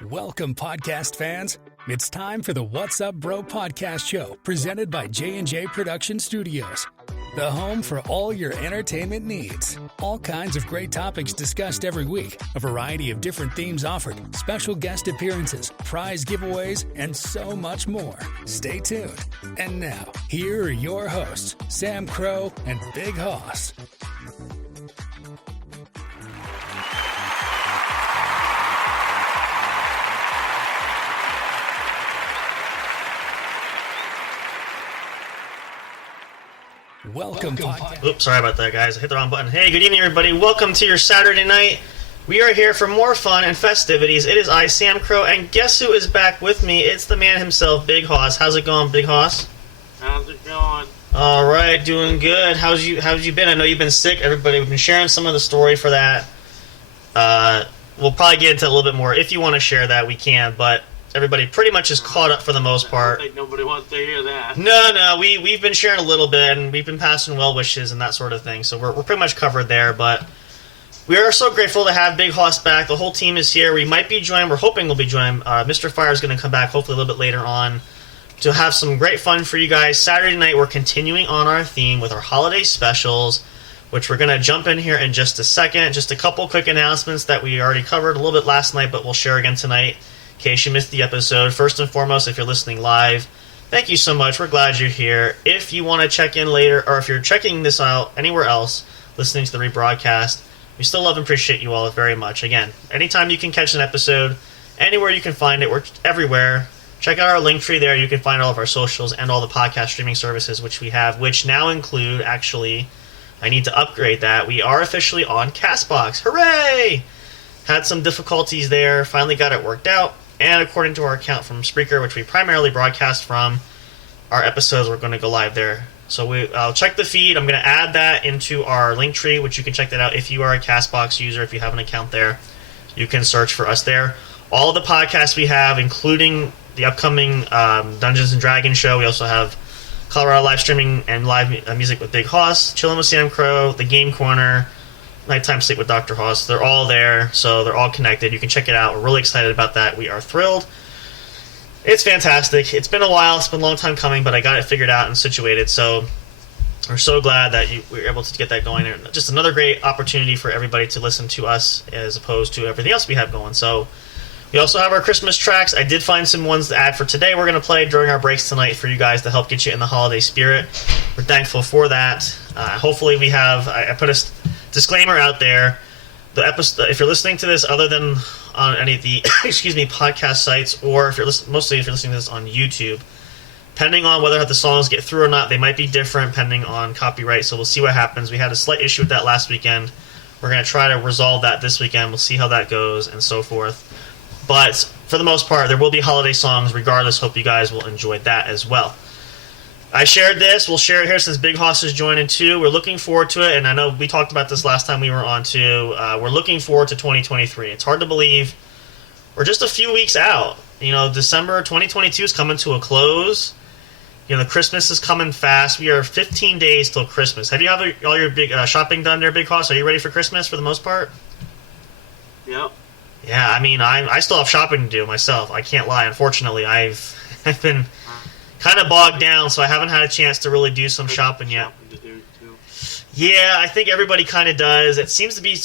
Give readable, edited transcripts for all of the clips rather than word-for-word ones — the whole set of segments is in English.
Welcome, podcast fans. It's time for the What's Up Bro podcast show, presented by J&J Production Studios, the home for all your entertainment needs. All kinds of great topics discussed every week, a variety of different themes offered, special guest appearances, prize giveaways, and so much more. Stay tuned. And now, here are your hosts, Sam Crow and Big Hoss. Welcome. Oops, sorry about that, guys. I hit the wrong button. Hey, good evening, everybody. Welcome to your Saturday night. We are here for more fun and festivities. It is I, Sam Crow, and guess who is back with me? It's the man himself, Big Hoss. How's it going, Big Hoss? How's it going? All right, doing good. How's you been? I know you've been sick. Everybody, we've been sharing some of the story for that. We'll probably get into a little bit more. If you want to share that, we can, but everybody pretty much is caught up for the most part. I think nobody wants to hear that. No, we've been sharing a little bit, and we've been passing well wishes and that sort of thing, so we're pretty much covered there, but we are so grateful to have Big Hoss back. The whole team is here. We might be joined, we're hoping we'll be joined. Mr. Fire is going to come back hopefully a little bit later on to have some great fun for you guys. Saturday night, we're continuing on our theme with our holiday specials, which we're going to jump in here in just a second. Just a couple quick announcements that we already covered a little bit last night, but we'll share again tonight. In case you missed the episode, first and foremost, if you're listening live, thank you so much. We're glad you're here. If you want to check in later, or if you're checking this out anywhere else, listening to the rebroadcast, we still love and appreciate you all very much. Again, anytime you can catch an episode, anywhere you can find it, we're everywhere. Check out our link tree there. You can find all of our socials and all the podcast streaming services which we have, which now include, actually, I need to upgrade that. We are officially on CastBox. Hooray! Had some difficulties there. Finally got it worked out. And according to our account from Spreaker, which we primarily broadcast from, our episodes are going to go live there. So I'll check the feed. I'm going to add that into our link tree, which you can check that out if you are a CastBox user. If you have an account there, you can search for us there. All the podcasts we have, including the upcoming Dungeons & Dragons show. We also have Colorado live streaming and live music with Big Hoss, Chillin' with Sam Crow, The Game Corner, Nighttime Sleep with Dr. Hoss. They're all there, so they're all connected. You can check it out. We're really excited about that. We are thrilled. It's fantastic. It's been a while. It's been a long time coming, but I got it figured out and situated, so we're so glad that we were able to get that going. And just another great opportunity for everybody to listen to us as opposed to everything else we have going. So we also have our Christmas tracks. I did find some ones to add for today. We're going to play during our breaks tonight for you guys to help get you in the holiday spirit. We're thankful for that. Hopefully we have... I put a disclaimer out there. The episode, if you're listening to this other than on any of the podcast sites, or if you're mostly if you're listening to this on YouTube, depending on whether the songs get through or not, they might be different depending on copyright. So we'll see what happens. We had a slight issue with that last weekend. We're going to try to resolve that this weekend. We'll see how that goes and so forth. But for the most part, there will be holiday songs regardless. Hope you guys will enjoy that as well. I shared this. We'll share it here since Big Hoss is joining too. We're looking forward to it, and I know we talked about this last time we were on too. We're looking forward to 2023. It's hard to believe we're just a few weeks out. You know, December 2022 is coming to a close. You know, the Christmas is coming fast. We are 15 days till Christmas. Have you have all your big shopping done there, Big Hoss? Are you ready for Christmas for the most part? Yep. Yeah, I mean, I still have shopping to do myself. I can't lie. Unfortunately, I've been kind of bogged down, so I haven't had a chance to really do some shopping yet. Yeah, I think everybody kind of does. It seems to be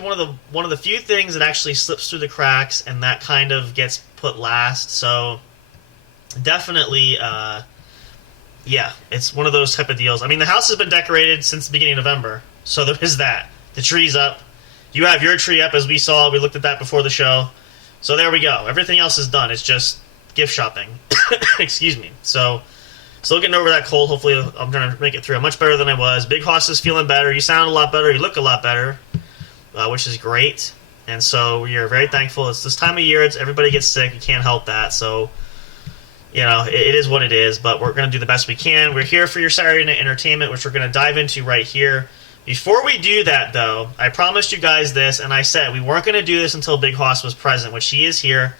one of the few things that actually slips through the cracks, and that kind of gets put last. So definitely, yeah, it's one of those type of deals. I mean, the house has been decorated since the beginning of November, so there is that. The tree's up. You have your tree up, as we saw. We looked at that before the show. So there we go. Everything else is done. It's just gift shopping. Excuse me. So, still getting over that cold. Hopefully, I'm going to make it through. I'm much better than I was. Big Hoss is feeling better. You sound a lot better. You look a lot better, which is great. And so we are very thankful. It's this time of year. Everybody gets sick. You can't help that. So, you know, it is what it is. But we're going to do the best we can. We're here for your Saturday night entertainment, which we're going to dive into right here. Before we do that, though, I promised you guys this, and I said we weren't going to do this until Big Hoss was present, which he is here.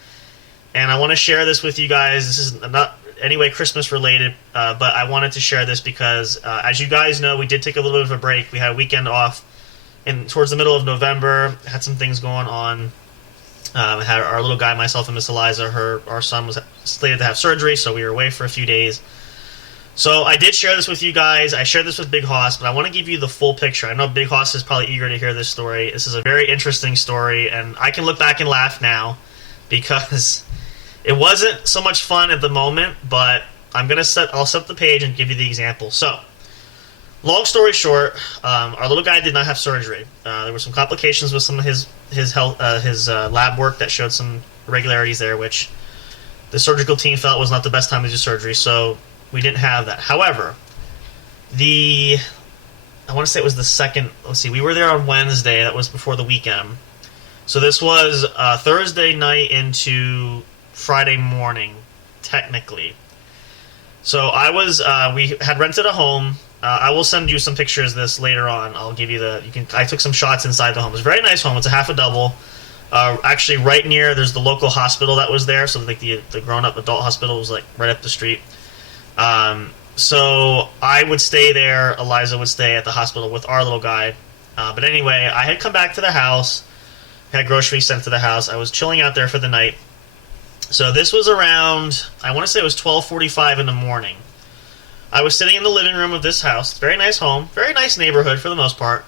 And I want to share this with you guys. This is not anyway Christmas related, but I wanted to share this because, as you guys know, we did take a little bit of a break. We had a weekend off towards the middle of November, had some things going on. Had our little guy, myself and Miss Eliza, our son was slated to have surgery, so we were away for a few days. So I did share this with you guys. I shared this with Big Hoss, but I want to give you the full picture. I know Big Hoss is probably eager to hear this story. This is a very interesting story, and I can look back and laugh now because it wasn't so much fun at the moment, but I'll set the page and give you the example. So, long story short, our little guy did not have surgery. There were some complications with some of his lab work that showed some irregularities there, which the surgical team felt was not the best time to do surgery, so we didn't have that. However, I want to say it was the second, we were there on Wednesday, that was before the weekend. So this was Thursday night into Friday morning, technically. So we had rented a home. I will send you some pictures of this later on. I'll give you I took some shots inside the home. It's a very nice home. It's a half a double. Actually, right near, there's the local hospital that was there. So like the grown-up adult hospital was like right up the street. So I would stay there. Eliza would stay at the hospital with our little guy. But anyway, I had come back to the house, had groceries sent to the house. I was chilling out there for the night. So this was around, I want to say it was 12:45 in the morning. I was sitting in the living room of this house. Very nice home, very nice neighborhood for the most part.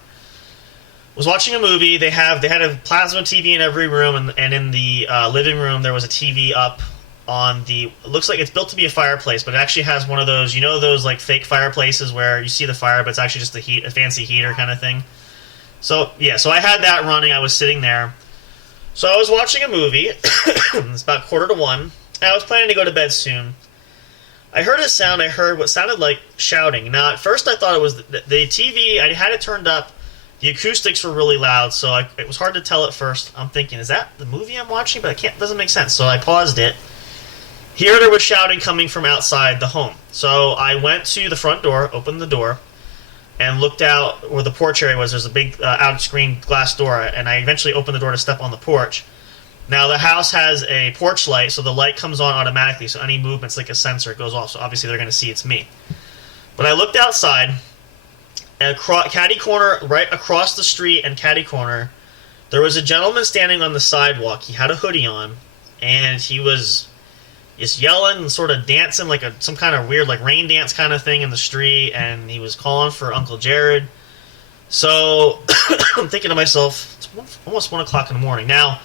Was watching a movie. They had a plasma TV in every room, and in the living room there was a TV up on it looks like it's built to be a fireplace, but it actually has one of those, those like fake fireplaces where you see the fire, but it's actually just a fancy heater kind of thing. So yeah, so I had that running. I was sitting there. So I was watching a movie. It's about 1:45, and I was planning to go to bed soon. I heard a sound. I heard what sounded like shouting. Now, at first I thought it was the TV. I had it turned up. The acoustics were really loud, so it was hard to tell at first. I'm thinking, is that the movie I'm watching? But it doesn't make sense. So I paused it. Here there was shouting coming from outside the home. So I went to the front door, opened the door, and looked out where the porch area was. There's a big out-screen glass door, and I eventually opened the door to step on the porch. Now, the house has a porch light, so the light comes on automatically, so any movement's like a sensor, it goes off, so obviously they're going to see it's me. But I looked outside, and caddy corner, right across the street and caddy corner, there was a gentleman standing on the sidewalk. He had a hoodie on, and he was just yelling and sort of dancing like some kind of weird like rain dance kind of thing in the street, and he was calling for Uncle Jared. So I'm thinking to myself, it's almost 1 o'clock in the morning. Now,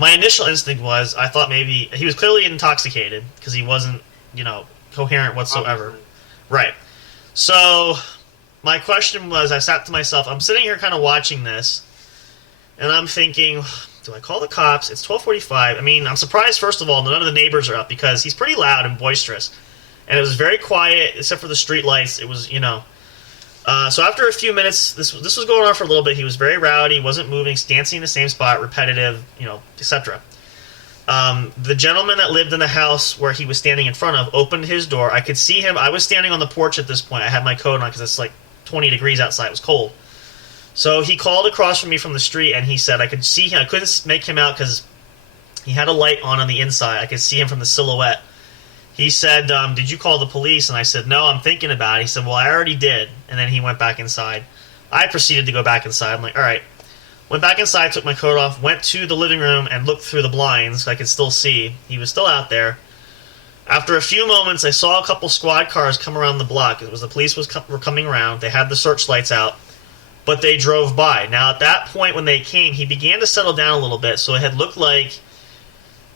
my initial instinct was, I thought maybe he was clearly intoxicated because he wasn't, coherent whatsoever. Obviously. Right. So my question was, I sat to myself, I'm sitting here kind of watching this, and I'm thinking, do I call the cops? It's 12:45. I mean, I'm surprised, first of all, none of the neighbors are up because he's pretty loud and boisterous. And it was very quiet, except for the street lights. It was, So after a few minutes, this was going on for a little bit. He was very rowdy, wasn't moving, dancing in the same spot, repetitive, etc. The gentleman that lived in the house where he was standing in front of opened his door. I could see him. I was standing on the porch at this point. I had my coat on because it's like 20 degrees outside. It was cold. So he called across from me from the street, and he said I could see him. I couldn't make him out because he had a light on the inside. I could see him from the silhouette. He said, did you call the police? And I said, no, I'm thinking about it. He said, well, I already did. And then he went back inside. I proceeded to go back inside. I'm like, all right. Went back inside, took my coat off, went to the living room and looked through the blinds so I could still see. He was still out there. After a few moments, I saw a couple squad cars come around the block. It was the police were coming around. They had the searchlights out, but they drove by. Now, at that point when they came, he began to settle down a little bit, so it had looked like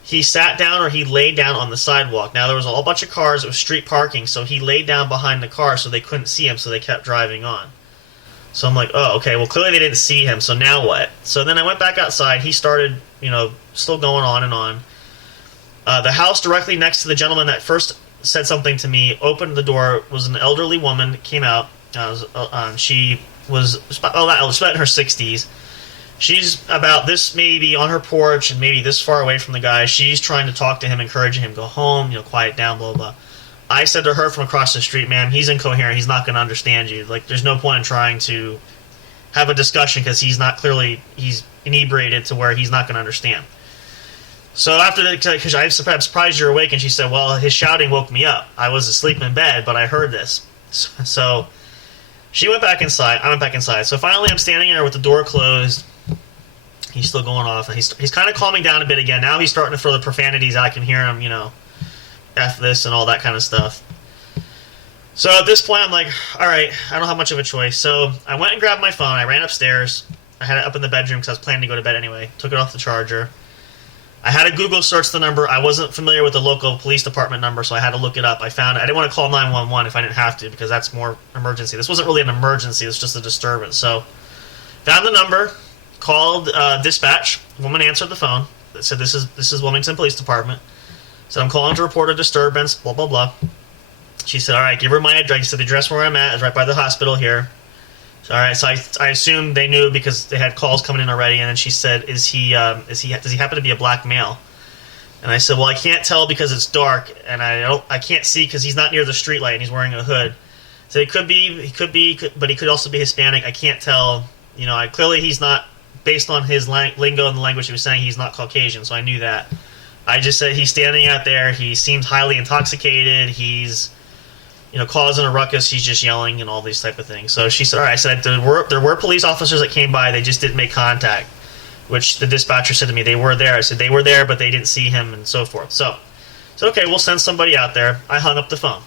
he sat down or he laid down on the sidewalk. Now, there was a whole bunch of cars. It was street parking, so he laid down behind the car so they couldn't see him, so they kept driving on. So I'm like, oh, okay, well, clearly they didn't see him, so now what? So then I went back outside. He started, still going on and on. The house directly next to the gentleman that first said something to me opened the door, was an elderly woman, came out. She was about in her 60s. She's about this maybe on her porch and maybe this far away from the guy. She's trying to talk to him, encouraging him, go home, quiet down, blah, blah. I said to her from across the street, ma'am, he's incoherent. He's not going to understand you. Like, there's no point in trying to have a discussion because he's inebriated to where he's not going to understand. So after that, because I'm surprised you're awake, and she said, well, his shouting woke me up. I was asleep in bed, but I heard this. So she went back inside. I went back inside. So finally I'm standing there with the door closed, He's still going off, and he's kind of calming down a bit again. Now he's starting to throw the profanities out. I can hear him, F this and all that kind of stuff. So at this point, I'm like, all right, I don't have much of a choice. So I went and grabbed my phone. I ran upstairs. I had it up in the bedroom because I was planning to go to bed anyway. Took it off the charger. I had to Google search the number. I wasn't familiar with the local police department number, so I had to look it up. I found it. I didn't want to call 911 if I didn't have to, because that's more emergency. This wasn't really an emergency. It was just a disturbance. So found the number, called dispatch. A woman answered the phone. That said, this is Wilmington Police Department. So I'm calling to report a disturbance, blah, blah, blah. She said, all right, give her my address. I said, the address where I'm at is right by the hospital here. So, all right, so I assumed they knew because they had calls coming in already. And then she said, does he happen to be a black male? And I said, well, I can't tell because it's dark, and I can't see because he's not near the street light and he's wearing a hood. So he could be, but he could also be Hispanic. I can't tell. Clearly he's not, based on his lingo and the language he was saying, he's not Caucasian, so I knew that. I just said he's standing out there. He seems highly intoxicated. He's causing a ruckus. He's just yelling and all these type of things. So she said, all right. I said there were police officers that came by. They just didn't make contact, which the dispatcher said to me they were there. I said they were there, but they didn't see him and so forth. So okay, we'll send somebody out there. I hung up the phone.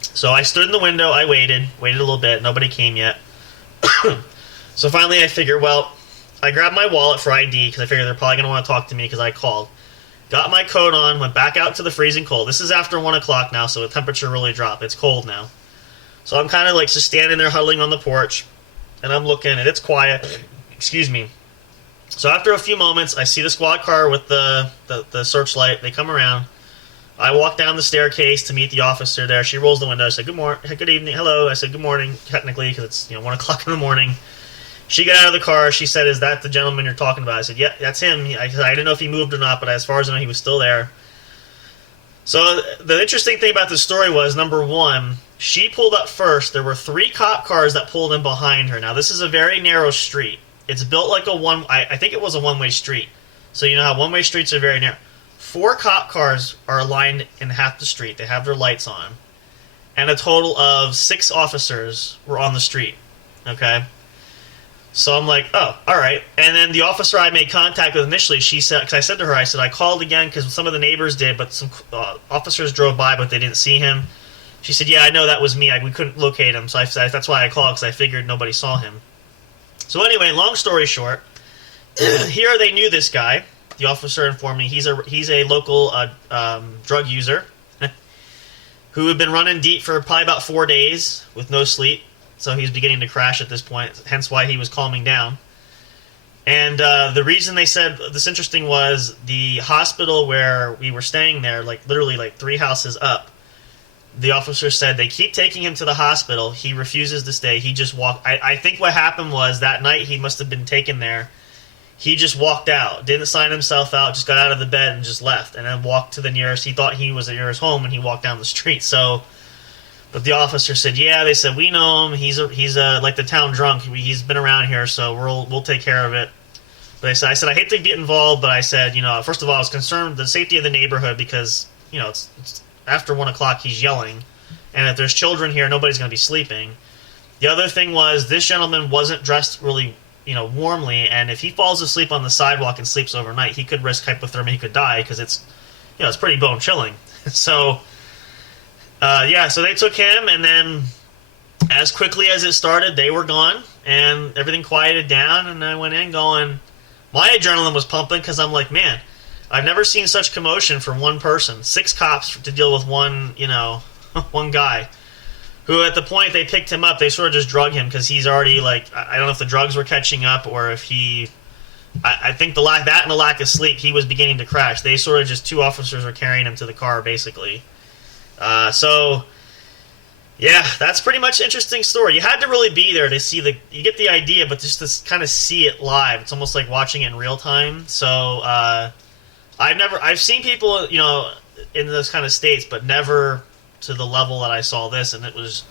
So I stood in the window. I waited a little bit. Nobody came yet. So finally I figured, well, I grabbed my wallet for ID because I figured they're probably going to want to talk to me because I called. Got my coat on, went back out to the freezing cold. This is after 1 o'clock now, so the temperature really dropped. It's cold now. So I'm kind of like just standing there huddling on the porch, and I'm looking, and it's quiet. Excuse me. So after a few moments, I see the squad car with the searchlight. They come around. I walk down the staircase to meet the officer there. She rolls the window. I said, good evening, hello. I said, good morning, technically, because it's 1 o'clock in the morning. She got out of the car. She said, is that the gentleman you're talking about? I said, yeah, that's him. I didn't know if he moved or not, but as far as I know, he was still there. So the interesting thing about this story was, number one, she pulled up first. There were 3 cop cars that pulled in behind her. Now, this is a very narrow street. It's built like I think it was a one-way street. So you know how one-way streets are very narrow. 4 cop cars are aligned in half the street. They have their lights on. And a total of 6 officers were on the street. Okay? So I'm like, oh, all right. And then the officer I made contact with initially, she said, because I said to her, I called again because some of the neighbors did, but some officers drove by, but they didn't see him. She said, yeah, I know that was me. We couldn't locate him. So I said, that's why I called, because I figured nobody saw him. So anyway, long story short, here they knew this guy. The officer informed me he's a local drug user who had been running deep for probably about 4 days with no sleep. So he was beginning to crash at this point, hence why he was calming down. And the reason they said this interesting was the hospital where we were staying there, literally 3 houses up, the officer said they keep taking him to the hospital. He refuses to stay. He just walked. I think what happened was that night he must have been taken there. He just walked out, didn't sign himself out, just got out of the bed and just left, and then walked to the nearest. He thought he was near his home when he walked down the street. So... But the officer said, yeah, they said, we know him. He's like the town drunk. He's been around here, so we'll take care of it. But I said, I hate to get involved, but I said, first of all, I was concerned the safety of the neighborhood because, it's after 1 o'clock, he's yelling. And if there's children here, nobody's going to be sleeping. The other thing was this gentleman wasn't dressed really, warmly. And if he falls asleep on the sidewalk and sleeps overnight, he could risk hypothermia. He could die because it's pretty bone chilling. So... so they took him, and then as quickly as it started, they were gone, and everything quieted down, and I went in going, my adrenaline was pumping, because I'm like, man, I've never seen such commotion from one person. 6 cops to deal with one, one guy, who at the point they picked him up, they sort of just drug him, because he's already, I don't know if the drugs were catching up, or if I think the lack of sleep, he was beginning to crash. They sort of just 2 officers were carrying him to the car, basically. That's pretty much an interesting story. You had to really be there to see you get the idea, but just to kind of see it live, it's almost like watching it in real time. So, I've seen people, in those kind of states, but never to the level that I saw this, and it was,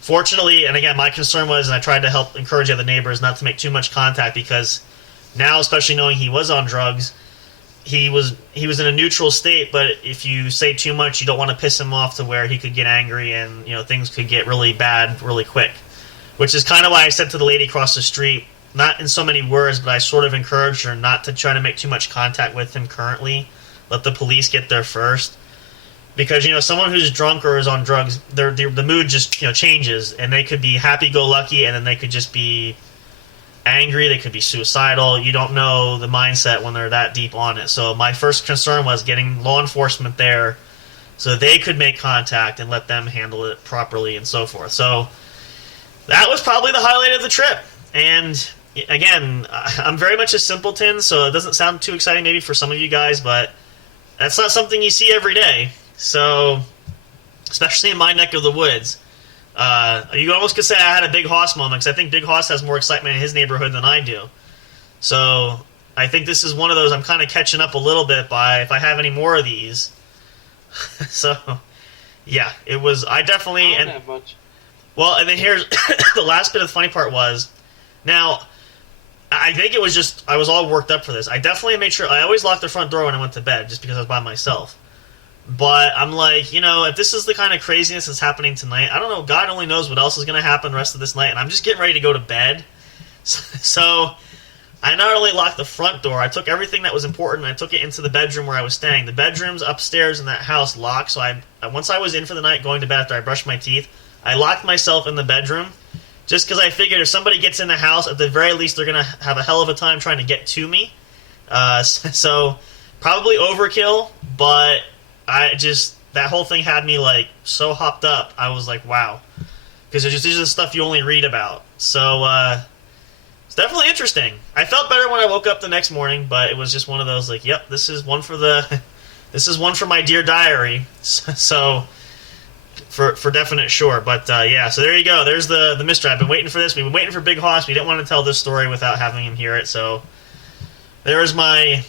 fortunately, and again, my concern was, and I tried to help encourage the other neighbors not to make too much contact, because now, especially knowing he was on drugs, he was in a neutral state, but if you say too much, you don't want to piss him off to where he could get angry and things could get really bad really quick. Which is kind of why I said to the lady across the street, not in so many words, but I sort of encouraged her not to try to make too much contact with him currently. Let the police get there first. Because, someone who's drunk or is on drugs, the mood just, changes, and they could be happy-go-lucky, and then they could just be angry, they could be suicidal. You don't know the mindset when they're that deep on it. So my first concern was getting law enforcement there so they could make contact and let them handle it properly and so forth. So that was probably the highlight of the trip. And again, I'm very much a simpleton, so it doesn't sound too exciting maybe for some of you guys, but that's not something you see every day. So, especially in my neck of the woods, you almost could say I had a Big Hoss moment, because I think Big Hoss has more excitement in his neighborhood than I do. So, I think this is one of those I'm kind of catching up a little bit by if I have any more of these. So, yeah, it was, I definitely... Not that much. Well, and then here's the last bit of the funny part was, now, I think it was just, I was all worked up for this. I definitely made sure, I always locked the front door when I went to bed, just because I was by myself. But I'm like, if this is the kind of craziness that's happening tonight, I don't know, God only knows what else is going to happen the rest of this night, and I'm just getting ready to go to bed. So, I not only locked the front door, I took everything that was important, and I took it into the bedroom where I was staying. The bedroom's upstairs in that house locked, so once I was in for the night, going to bed after I brushed my teeth, I locked myself in the bedroom, just because I figured if somebody gets in the house, at the very least, they're going to have a hell of a time trying to get to me. So, probably overkill, but that whole thing had me, so hopped up. I was like, wow. Because this is the stuff you only read about. So, it's definitely interesting. I felt better when I woke up the next morning, but it was just one of those, yep, this is one for my dear diary. So, for definite sure. But, yeah, so there you go. There's the mystery. I've been waiting for this. We've been waiting for Big Hoss. We didn't want to tell this story without having him hear it. So, there's my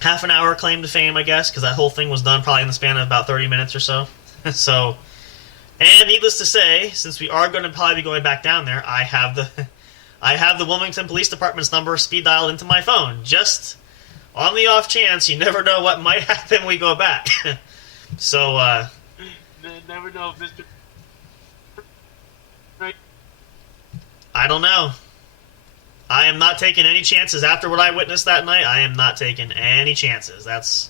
half an hour claim to fame, I guess, because that whole thing was done probably in the span of about 30 minutes or so. So, and needless to say, since we are going to probably be going back down there, I have the Wilmington Police Department's number speed dialed into my phone, just on the off chance. You never know what might happen when we go back. So, Never know, Mr. Right. I don't know. I am not taking any chances. After what I witnessed that night, I am not taking any chances. That's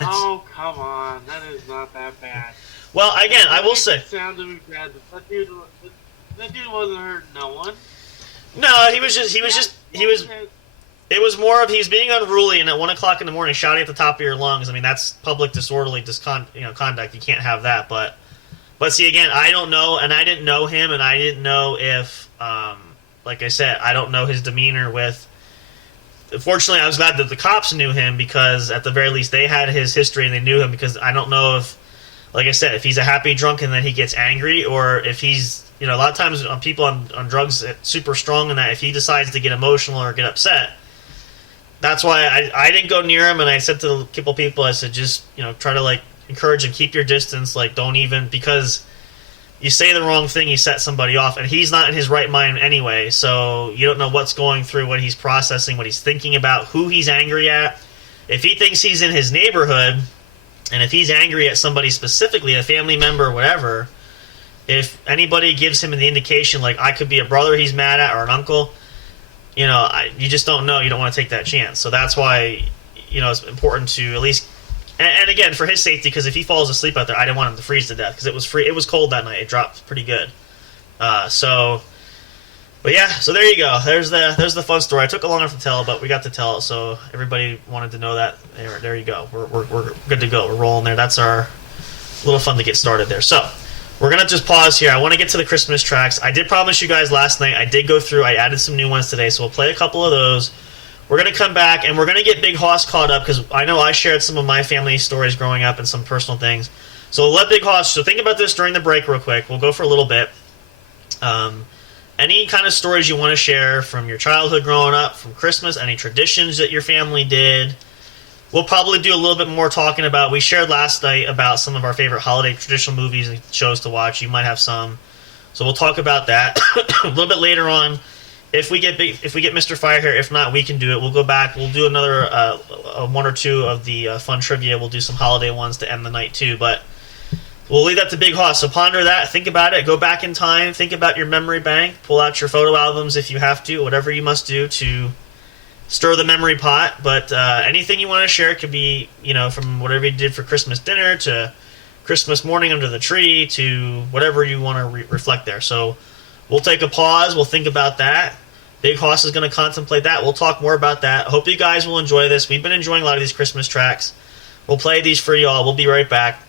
Oh, come on. That is not that bad. Well, again, I will say... It sounded bad, but that dude wasn't hurting no one. No, he was... It was more of he's being unruly and at 1 o'clock in the morning shouting at the top of your lungs. I mean, that's public disorderly conduct. You can't have that. But see, again, I don't know, and I didn't know him, and I didn't know if... like I said, I don't know his demeanor with... Fortunately, I was glad that the cops knew him because, at the very least, they had his history and they knew him because I don't know if, like I said, if he's a happy drunk and then he gets angry or if he's... a lot of times people on drugs super strong and that if he decides to get emotional or get upset, that's why I didn't go near him, and I said to a couple people, I said, just, try to, encourage him, keep your distance, don't even, because... You say the wrong thing, you set somebody off, and he's not in his right mind anyway, so you don't know what's going through, what he's processing, what he's thinking about, who he's angry at. If he thinks he's in his neighborhood, and if he's angry at somebody specifically, a family member or whatever, if anybody gives him the indication, I could be a brother he's mad at or an uncle, you just don't know. You don't want to take that chance. So that's why, it's important to at least... And again, for his safety, because if he falls asleep out there, I didn't want him to freeze to death, because it was free. It was cold that night. It dropped pretty good. But yeah, so there you go. There's the fun story. I took a long enough to tell, but we got to tell it, so everybody wanted to know that. There you go. We're good to go. We're rolling there. That's our little fun to get started there. So we're gonna just pause here. I want to get to the Christmas tracks. I did promise you guys last night. I did go through. I added some new ones today, so we'll play a couple of those. We're going to come back, and we're going to get Big Hoss caught up, because I know I shared some of my family stories growing up and some personal things. So we'll let Big Hoss... So think about this during the break real quick. We'll go for a little bit. Any kind of stories you want to share from your childhood growing up, from Christmas, any traditions that your family did. We'll probably do a little bit more talking about... We shared last night about some of our favorite holiday traditional movies and shows to watch. You might have some. So we'll talk about that a little bit later on. If we get Mr. Fire here, if not, we can do it. We'll go back. We'll do another one or two of the fun trivia. We'll do some holiday ones to end the night too. But we'll leave that to Big Hoss. So ponder that, think about it, go back in time, think about your memory bank, pull out your photo albums if you have to, whatever you must do to stir the memory pot. But anything you want to share could be, from whatever you did for Christmas dinner to Christmas morning under the tree to whatever you want to reflect there. So we'll take a pause, we'll think about that. Big Hoss is going to contemplate that. We'll talk more about that. I hope you guys will enjoy this. We've been enjoying a lot of these Christmas tracks. We'll play these for y'all. We'll be right back.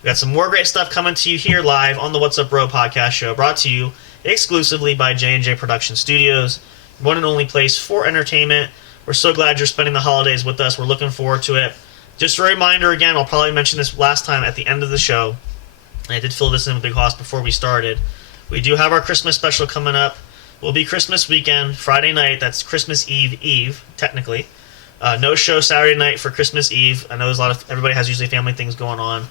We got some more great stuff coming to you here live on the What's Up Bro podcast show, brought to you exclusively by J&J Production Studios, one and only place for entertainment. We're so glad you're spending the holidays with us. We're looking forward to it. Just a reminder again, I'll probably mention this last time at the end of the show. I did fill this in with Big Hoss before we started. We do have our Christmas special coming up. Will be Christmas weekend, Friday night. That's Christmas Eve, technically. No show Saturday night for Christmas Eve. I know everybody has usually family things going on.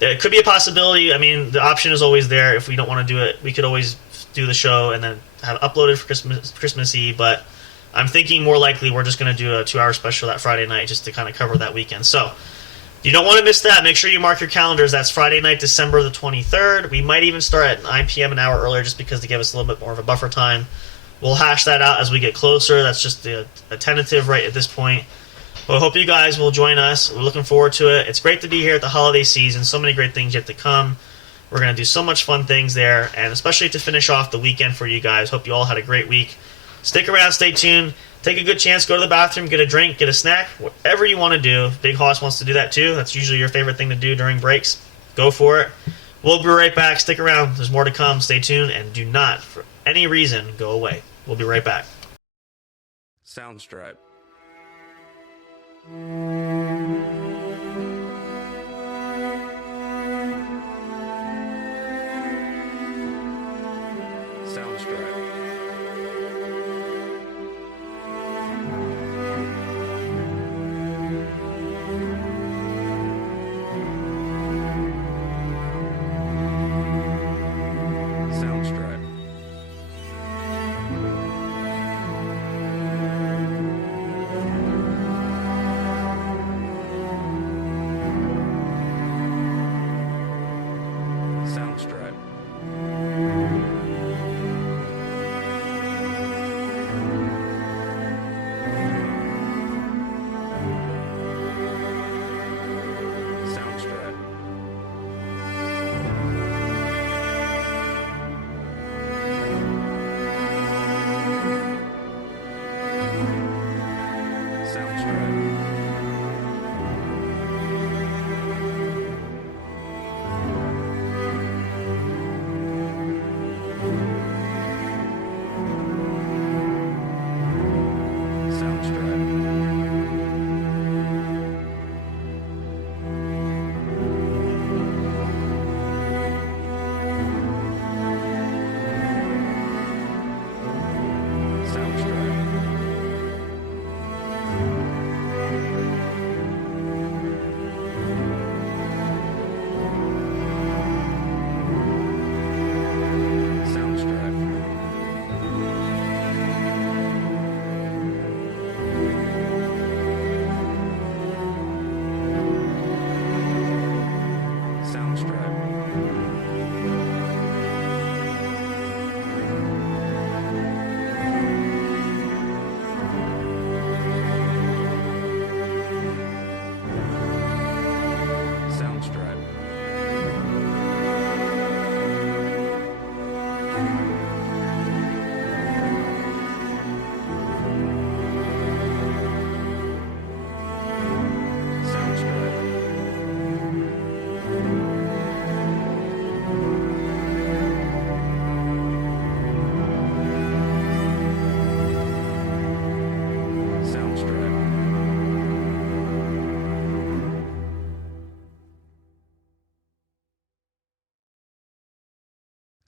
It could be a possibility. I mean, the option is always there. If we don't want to do it, we could always do the show and then have it uploaded for Christmas Eve. But I'm thinking more likely we're just going to do a 2-hour special that Friday night just to kind of cover that weekend. So you don't want to miss that. Make sure you mark your calendars. That's Friday night, December the 23rd. We might even start at 9 p.m. an hour earlier just because to give us a little bit more of a buffer time. We'll hash that out as we get closer. That's just a tentative right at this point. But I hope you guys will join us. We're looking forward to it. It's great to be here at the holiday season. So many great things yet to come. We're going to do so much fun things there, and especially to finish off the weekend for you guys. Hope you all had a great week. Stick around, stay tuned. Take a good chance, go to the bathroom, get a drink, get a snack, whatever you want to do. If Big Hoss wants to do that too, that's usually your favorite thing to do during breaks. Go for it. We'll be right back. Stick around. There's more to come. Stay tuned, and do not, for any reason, go away. We'll be right back. Soundstripe. Soundstripe.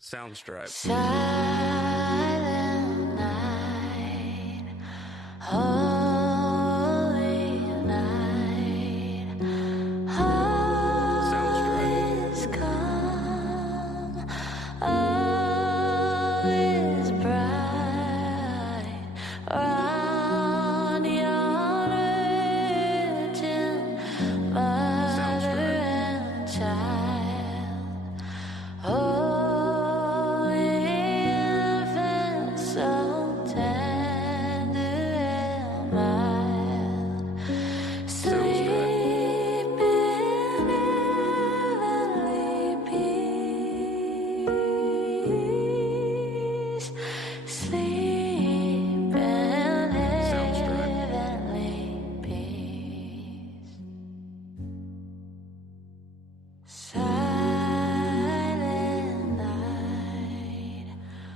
Soundstripe. Silent night, holy night, all is calm, all is bright, round yon virgin mother and child.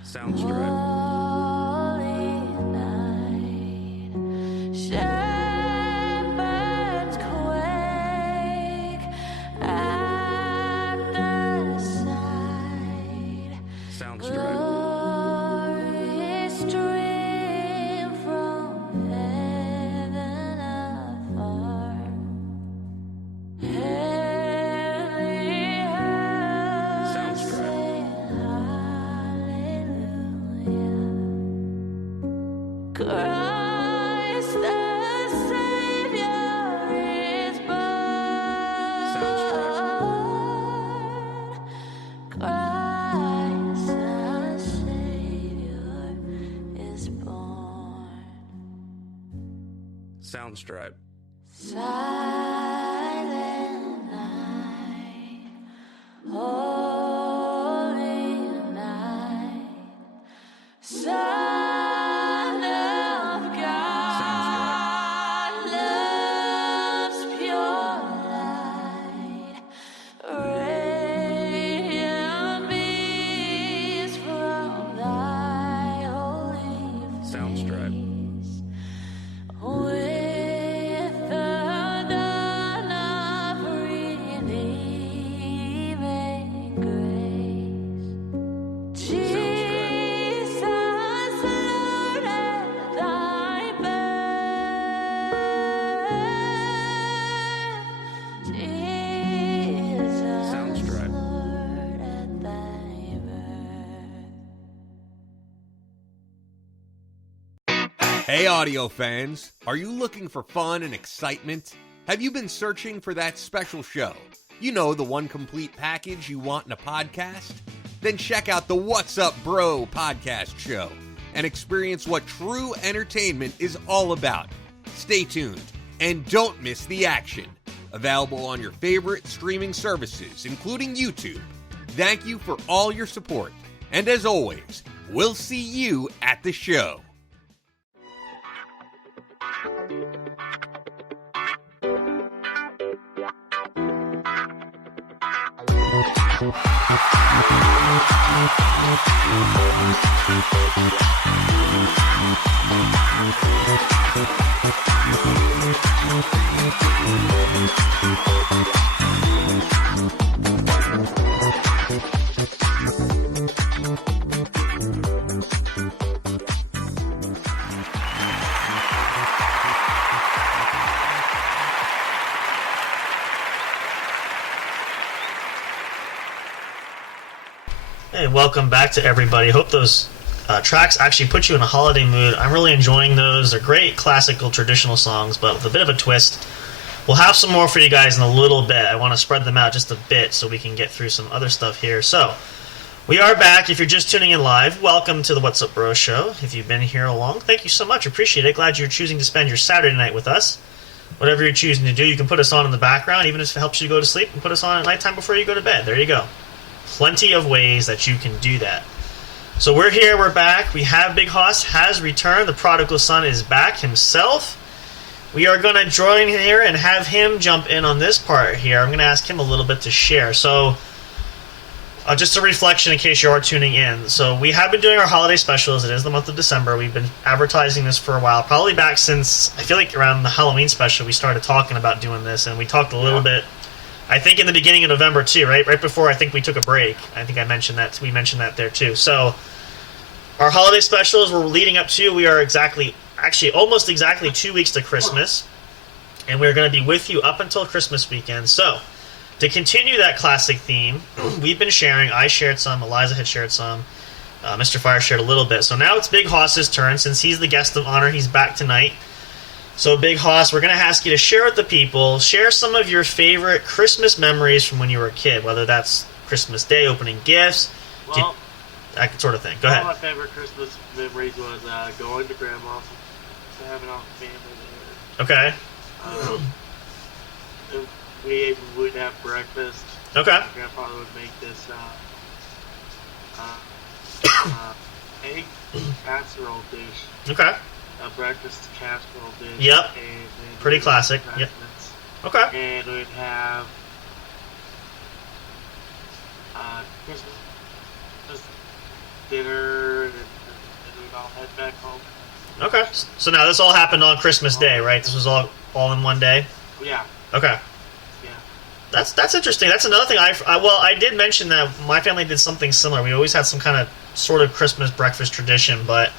Sounds right. Holy night, shepherds quake at the sight. Sounds right. Glory stream from heaven afar. Heavenly hosts Sounds right. sing hallelujah. Christ the Savior is born. Sounds Christ the Savior is born. Sounds right. Silent night, holy night, Son of God, love's pure light, radiant beams from thy holy Sounds right. face. With the dawn of redeeming grace, Jesus, Lord, at thy birth. Jesus, Sounds right. Lord, at thy birth. Hey, audio fans, are you looking for fun and excitement? Have you been searching for that special show? You know, the one complete package you want in a podcast? Then check out the What's Up Bro podcast show and experience what true entertainment is all about. Stay tuned and don't miss the action. Available on your favorite streaming services, including YouTube. Thank you for all your support. And as always, we'll see you at the show. Hey, welcome back to everybody. Hope those tracks actually put you in a holiday mood. I'm really enjoying those. They're great classical traditional songs, but with a bit of a twist. We'll have some more for you guys in a little bit. I want to spread them out just a bit so we can get through some other stuff here. So, we are back. If you're just tuning in live, welcome to the What's Up Bro Show. If you've been here along, thank you so much. Appreciate it. Glad you're choosing to spend your Saturday night with us. Whatever you're choosing to do, you can put us on in the background, even if it helps you go to sleep, and put us on at nighttime before you go to bed. There you go. Plenty of ways that you can do that. So we're here, we're back. We have Big Hoss has returned. The prodigal son is back himself. We are going to join here and have him jump in on this part here. I'm going to ask him a little bit to share. So just a reflection in case you are tuning in. So we have been doing our holiday specials. It is the month of December. We've been advertising this for a while, probably back since, I feel like around the Halloween special, we started talking about doing this, and we talked a little bit, I think in the beginning of November too, right? Right before I think we took a break. I think I mentioned that. We mentioned that there too. So our holiday specials we're leading up to, we are almost exactly 2 weeks to Christmas. And we're going to be with you up until Christmas weekend. So to continue that classic theme, we've been sharing. I shared some. Eliza had shared some. Mr. Fire shared a little bit. So now it's Big Hoss's turn. Since he's the guest of honor, he's back tonight. So, Big Hoss, we're going to ask you to share with the people, share some of your favorite Christmas memories from when you were a kid, whether that's Christmas Day, opening gifts, Well, that sort of thing. Go one ahead. of my favorite Christmas memories was going to Grandma's and having all the family Okay. there. We would have breakfast. Okay. My grandfather would make this egg casserole dish. Okay. A breakfast casserole dish. Yep. And then Pretty we'd classic. have Yep. refreshments. Okay. And we'd have Christmas dinner, and then I'll head back home. Okay. So now this all happened on Christmas Day, right? This was all in one day? Yeah. Okay. Yeah. That's interesting. That's another thing. I did mention that my family did something similar. We always had some kind of sort of Christmas breakfast tradition, but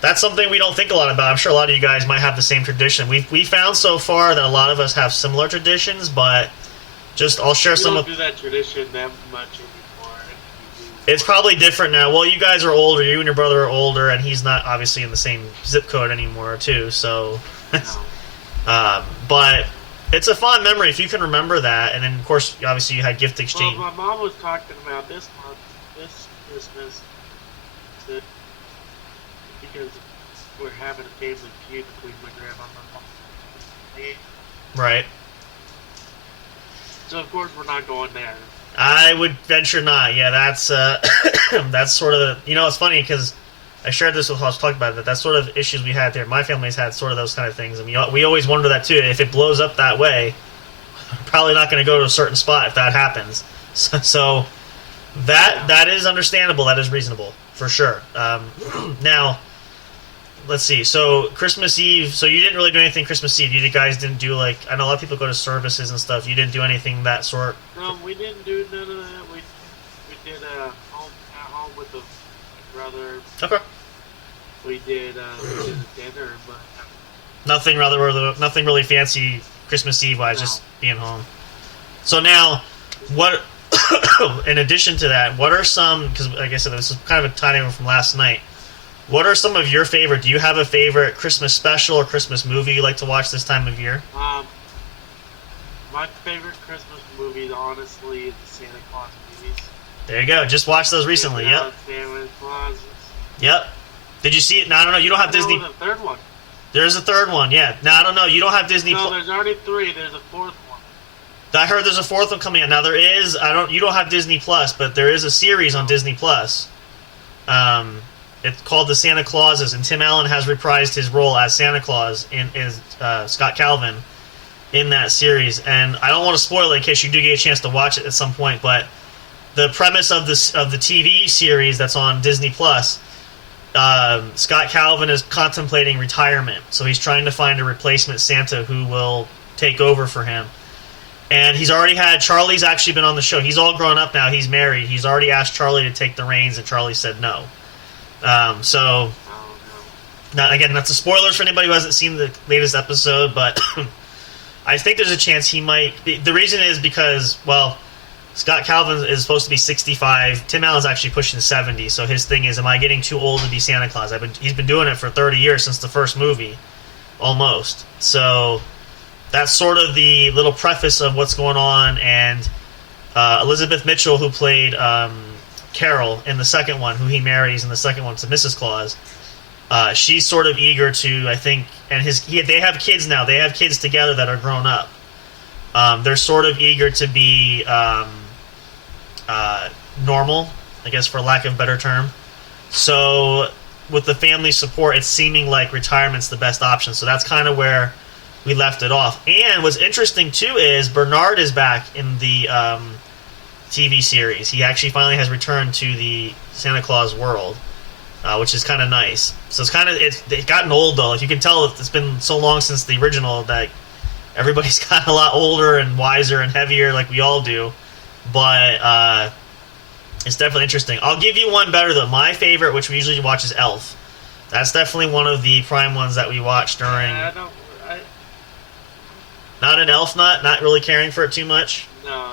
that's something we don't think a lot about. I'm sure a lot of you guys might have the same tradition. We found so far that a lot of us have similar traditions, but I'll share We some don't of. do that tradition that much anymore. It's probably different now. Well, you guys are older. You and your brother are older, and he's not obviously in the same zip code anymore, too. So, No. but it's a fond memory if you can remember that. And then, of course, obviously you had gift exchange. Well, my mom was talking about this Christmas, that because we're having a family feud between my grandma and my mom. Right. So of course we're not going there. I would venture not. Yeah, that's that's sort of it's funny because I shared this with Hoss, talked about it. That's sort of issues we had there. My family's had sort of those kind of things, and we always wonder that too. If it blows up that way, probably not going to go to a certain spot if that happens. So that is understandable. That is reasonable for sure. Now, let's see. So Christmas Eve. So you didn't really do anything Christmas Eve. You guys didn't do I know a lot of people go to services and stuff. You didn't do anything that sort. No, we didn't do none of that. We did at home with my brother. Okay. We did a dinner, but Nothing really fancy Christmas Eve wise, No. just being home. So now, what? In addition to that, what are some? Because like I said, this is kind of a tiny one from last night. What are some of your favorite? Do you have a favorite Christmas special or Christmas movie you like to watch this time of year? my favorite Christmas movie, honestly, is the Santa Claus movies. There you go. Just watched those recently. Yep. Santa Claus. Yep. Did you see it? Now I don't know. You don't have Disney. The third one. There's a third one. Yeah. Now I don't know. You don't have Disney. No, there's already three. There's a fourth one. I heard there's a fourth one coming out. Now there is. You don't have Disney Plus, but there is a series on Disney Plus. It's called The Santa Clauses, and Tim Allen has reprised his role as Santa Claus in Scott Calvin in that series. And I don't want to spoil it in case you do get a chance to watch it at some point, but the premise of the TV series that's on Disney Plus, Scott Calvin is contemplating retirement, so he's trying to find a replacement Santa who will take over for him. And he's already had Charlie's actually been on the show. He's all grown up now. He's married. He's already asked Charlie to take the reins, and Charlie said no. So, again, that's the spoilers for anybody who hasn't seen the latest episode, but I think there's a chance he might. The reason is because, well, Scott Calvin is supposed to be 65. Tim Allen's actually pushing 70. So his thing is, am I getting too old to be Santa Claus? He's been doing it for 30 years since the first movie, almost. So that's sort of the little preface of what's going on. And Elizabeth Mitchell, who played Carol in the second one, who he marries in the second one to Mrs. Claus, she's sort of eager to, I think, and they have kids now. They have kids together that are grown up. They're sort of eager to be normal, I guess, for lack of a better term. So with the family support, it's seeming like retirement's the best option. So that's kind of where we left it off. And what's interesting, too, is Bernard is back in the TV series. He actually finally has returned to the Santa Claus world, which is kind of nice. So it's gotten old, though. Like, you can tell it's been so long since the original that everybody's gotten a lot older and wiser and heavier, like we all do. But it's definitely interesting. I'll give you one better, though. My favorite, which we usually watch, is Elf. That's definitely one of the prime ones that we watch during... Not an Elf nut? Not really caring for it too much? No.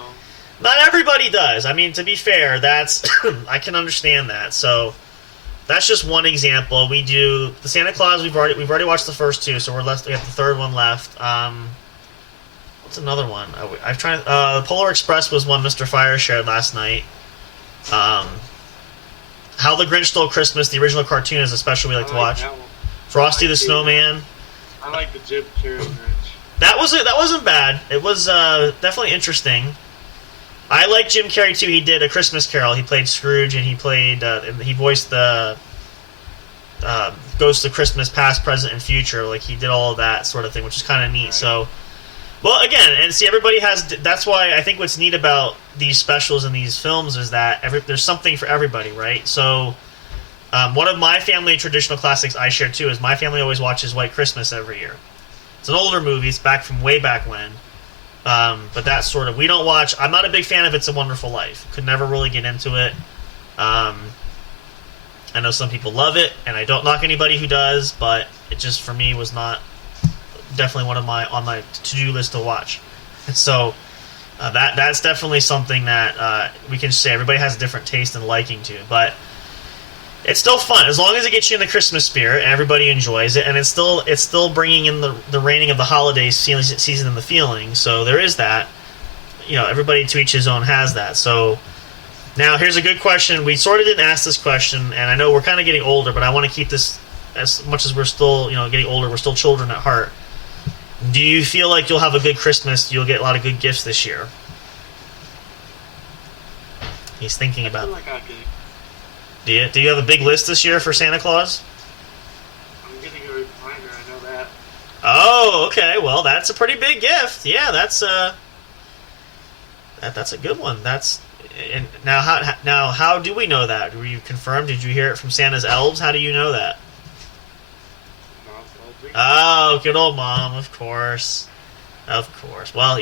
Not everybody does. I mean, to be fair, that's... I can understand that. So that's just one example. We do... The Santa Claus, we've already watched the first two, so we have the third one left. What's another one? I've tried. Polar Express was one Mr. Fire shared last night. How the Grinch Stole Christmas, the original cartoon, is a special we like to watch. Frosty the Snowman. I like the Jim Carrey Grinch. That wasn't bad. It was definitely interesting. I like Jim Carrey too. He did A Christmas Carol. He played Scrooge, and he voiced the Ghost of Christmas Past, Present, and Future. Like, he did all of that sort of thing, which is kind of neat. Right. So, well, again, and see, everybody has. That's why I think what's neat about these specials and these films is that there's something for everybody, right? So, One of my family traditional classics I share too is my family always watches White Christmas every year. It's an older movie. It's back from way back when. But that's sort of... We don't watch... I'm not a big fan of It's a Wonderful Life. Could never really get into it. I know some people love it, and I don't knock anybody who does, but it just, for me, was not definitely one of my... on my to-do list to watch. So... that's definitely something that we can say everybody has a different taste and liking to, but it's still fun as long as it gets you in the Christmas spirit and everybody enjoys it, and it's still bringing in the reigning of the holiday season and the feeling. So there is that. Everybody to each his own has that. So now here's a good question. We sort of didn't ask this question, and I know we're kind of getting older, but I want to keep this as much as we're still getting older. We're still children at heart. Do you feel like you'll have a good Christmas? You'll get a lot of good gifts this year? He's thinking about it. I feel like I could. Do you have a big list this year for Santa Claus? I'm getting a reminder, I know that. Oh, okay. Well, that's a pretty big gift. Yeah, that's a good one. How do we know that? Were you confirmed? Did you hear it from Santa's elves? How do you know that? Mom told me. Oh, good old mom, of course. Of course. Well,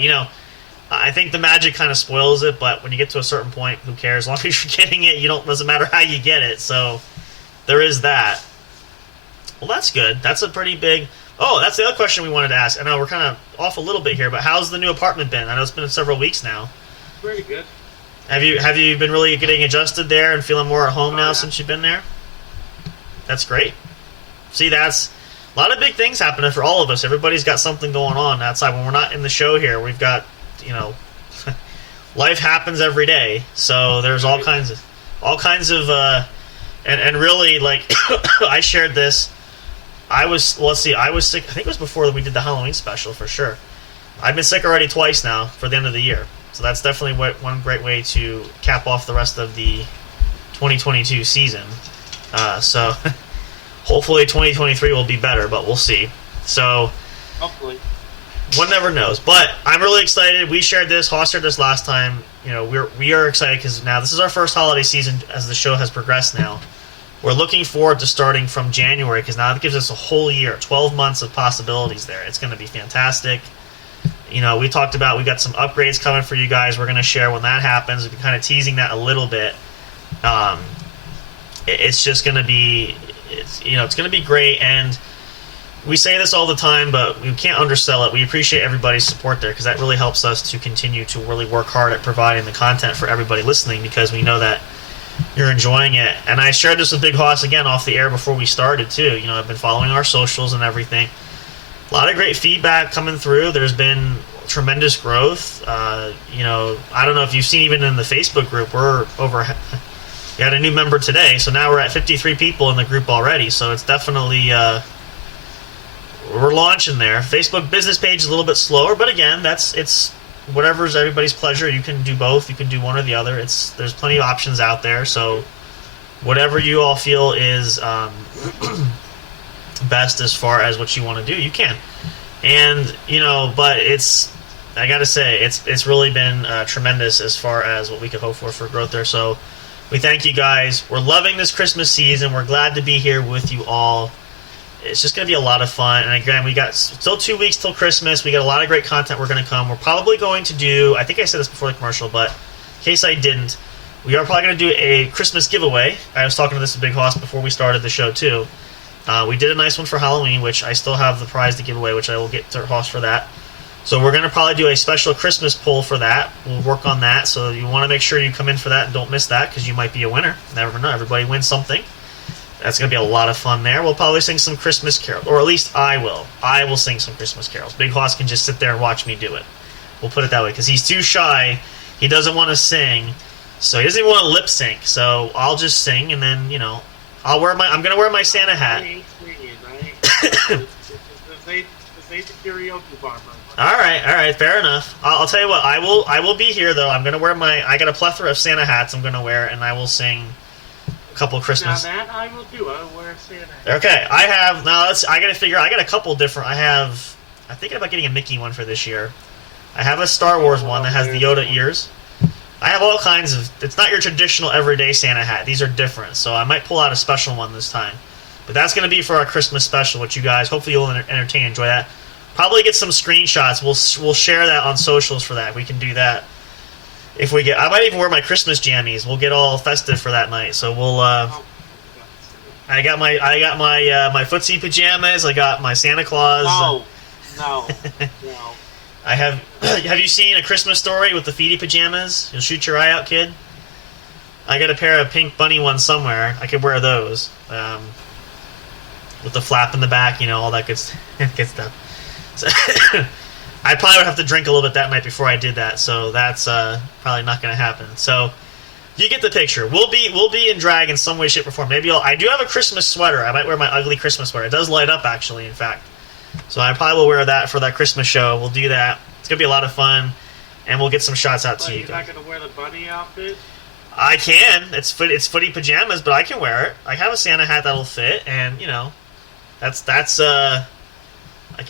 I think the magic kind of spoils it, but when you get to a certain point, who cares? As long as you're getting it, doesn't matter how you get it. So there is that. Well, that's good. That's a pretty big... Oh, that's the other question we wanted to ask. I know we're kind of off a little bit here, but how's the new apartment been? I know it's been several weeks now. Pretty good. Have you been really getting adjusted there and feeling more at home now Yeah. since you've been there? That's great. See, that's a lot of big things happening for all of us. Everybody's got something going on outside. When we're not in the show here, we've got, life happens every day. So there's all kinds of, and really, like, I shared this. I was sick. I think it was before we did the Halloween special for sure. I've been sick already twice now for the end of the year. So that's definitely one great way to cap off the rest of the 2022 season. So hopefully 2023 will be better, but we'll see. So Hopefully. one never knows. But I'm really excited. We shared this. Haas shared this last time. We are excited because now this is our first holiday season as the show has progressed now. We're looking forward to starting from January because now it gives us a whole year, 12 months of possibilities there. It's going to be fantastic. We talked about we got some upgrades coming for you guys. We're going to share when that happens. We've been kind of teasing that a little bit. It's just going to be, it's going to be great. And we say this all the time, but we can't undersell it. We appreciate everybody's support there because that really helps us to continue to really work hard at providing the content for everybody listening because we know that you're enjoying it. And I shared this with Big Hoss again off the air before we started too. I've been following our socials and everything. A lot of great feedback coming through. There's been tremendous growth. I don't know if you've seen even in the Facebook group, we're over... We had a new member today, so now we're at 53 people in the group already. So it's definitely... we're launching there. Facebook business page is a little bit slower, but again, it's whatever's everybody's pleasure. You can do both. You can do one or the other. There's plenty of options out there. So whatever you all feel is best as far as what you want to do, you can. And but I gotta say it's really been tremendous as far as what we could hope for growth there. So we thank you guys. We're loving this Christmas season. We're glad to be here with you all. It's just going to be a lot of fun. And again, we got still 2 weeks till Christmas. We got a lot of great content we're going to come. We're probably going to do, I think I said this before the commercial, but in case I didn't, we are probably going to do a Christmas giveaway. I was talking to this with Big Hoss before we started the show too. We did a nice one for Halloween, which I still have the prize to give away, which I will get to Hoss for that. So we're going to probably do a special Christmas poll for that. We'll work on that. So you want to make sure you come in for that and don't miss that because you might be a winner. Never know. Everybody wins something. That's going to be a lot of fun there. We'll probably sing some Christmas carols, or at least I will. I will sing some Christmas carols. Big Hoss can just sit there and watch me do it. We'll put it that way, because he's too shy. He doesn't want to sing, so he doesn't even want to lip sync. So I'll just sing, and then I'm going to wear my Santa hat. I ain't singing, right? This ain't the karaoke bar, bro. All right, fair enough. I'll tell you what. I will be here though. I'm going to wear I got a plethora of Santa hats I'm going to wear, and I will sing a couple of Christmas. Now that I will do. I will wear a Santa hat. Okay, I got to figure. I got a couple different. I'm thinking about getting a Mickey one for this year. I have a Star Wars one that has the Yoda ears. I have all kinds of. It's not your traditional everyday Santa hat. These are different, so I might pull out a special one this time. But that's going to be for our Christmas special, which you guys hopefully you'll entertain, enjoy that. Probably get some screenshots. We'll share that on socials for that. We can do that if we get. I might even wear my Christmas jammies. We'll get all festive for that night. So we'll. I got my my footsie pajamas. I got my Santa Claus. No. I have. Have you seen A Christmas Story with the feety pajamas? You'll shoot your eye out, kid. I got a pair of pink bunny ones somewhere. I could wear those with the flap in the back. You know, all that good stuff. So I probably would have to drink a little bit that night before I did that. So that's probably not going to happen. So you get the picture. We'll be in drag in some way, shape, or form. Maybe I do have a Christmas sweater. I might wear my ugly Christmas sweater. It does light up, actually. In fact. So I probably will wear that for that Christmas show. We'll do that. It's going to be a lot of fun, and we'll get some shots out to you You're guys. not going to wear the bunny outfit? I can. It's footy pajamas, but I can wear it. I have a Santa hat that'll fit, and, you know, that's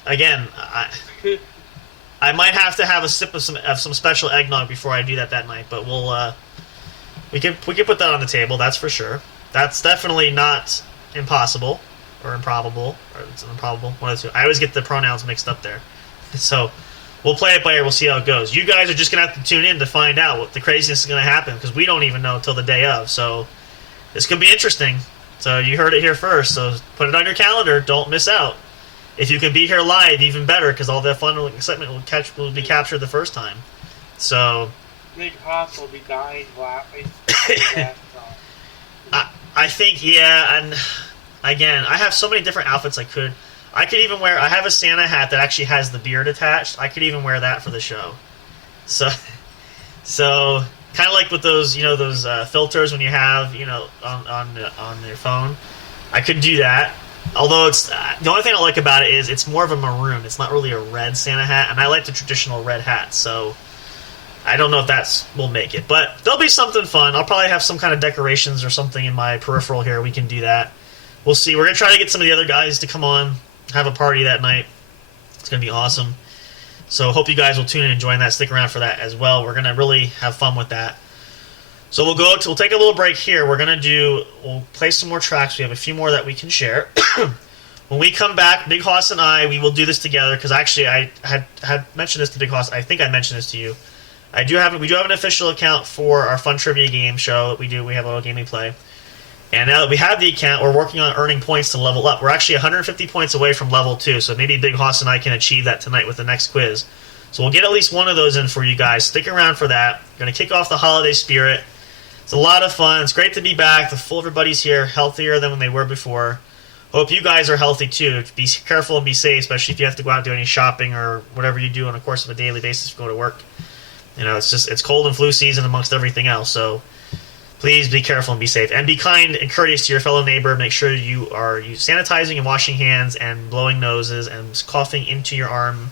again, I might have to have a sip of some special eggnog before I do that night, but we can put that on the table, that's for sure. That's definitely not impossible. Or improbable, or it's improbable. One of the two. I always get the pronouns mixed up there. So we'll play it by ear. We'll see how it goes. You guys are just gonna have to tune in to find out what the craziness is gonna happen because we don't even know until the day of. So this could be interesting. So you heard it here first. So put it on your calendar. Don't miss out. If you can be here live, even better because all the fun and excitement will be captured the first time. So Big Hoss will be dying laughing. I think and. Again, I have so many different outfits I could even wear. I have a Santa hat that actually has the beard attached. I could even wear that for the show. So kind of like with those, you know, those filters when you have, you know, on your phone. I could do that. Although it's the only thing I like about it is it's more of a maroon. It's not really a red Santa hat, and I like the traditional red hat. So I don't know if will make it, but there'll be something fun. I'll probably have some kind of decorations or something in my peripheral here. We can do that. We'll see. We're going to try to get some of the other guys to come on, have a party that night. It's going to be awesome. So hope you guys will tune in and join that. Stick around for that as well. We're going to really have fun with that. So we'll take a little break here. We'll play some more tracks. We have a few more that we can share. When we come back, Big Hoss and we will do this together because actually I had mentioned this to Big Hoss. I think I mentioned this to you. We do have an official account for our fun trivia game show that we do. We have a little game we play. And now that we have the account, we're working on earning points to level up. We're actually 150 points away from level 2, so maybe Big Hoss and I can achieve that tonight with the next quiz. So we'll get at least one of those in for you guys. Stick around for that. We're going to kick off the holiday spirit. It's a lot of fun. It's great to be back. Everybody's here, healthier than when they were before. Hope you guys are healthy too. Be careful and be safe, especially if you have to go out and do any shopping or whatever you do on the course of a daily basis to go to work. You know, it's cold and flu season amongst everything else, so please be careful and be safe. And be kind and courteous to your fellow neighbor. Make sure you are sanitizing and washing hands and blowing noses and coughing into your arm.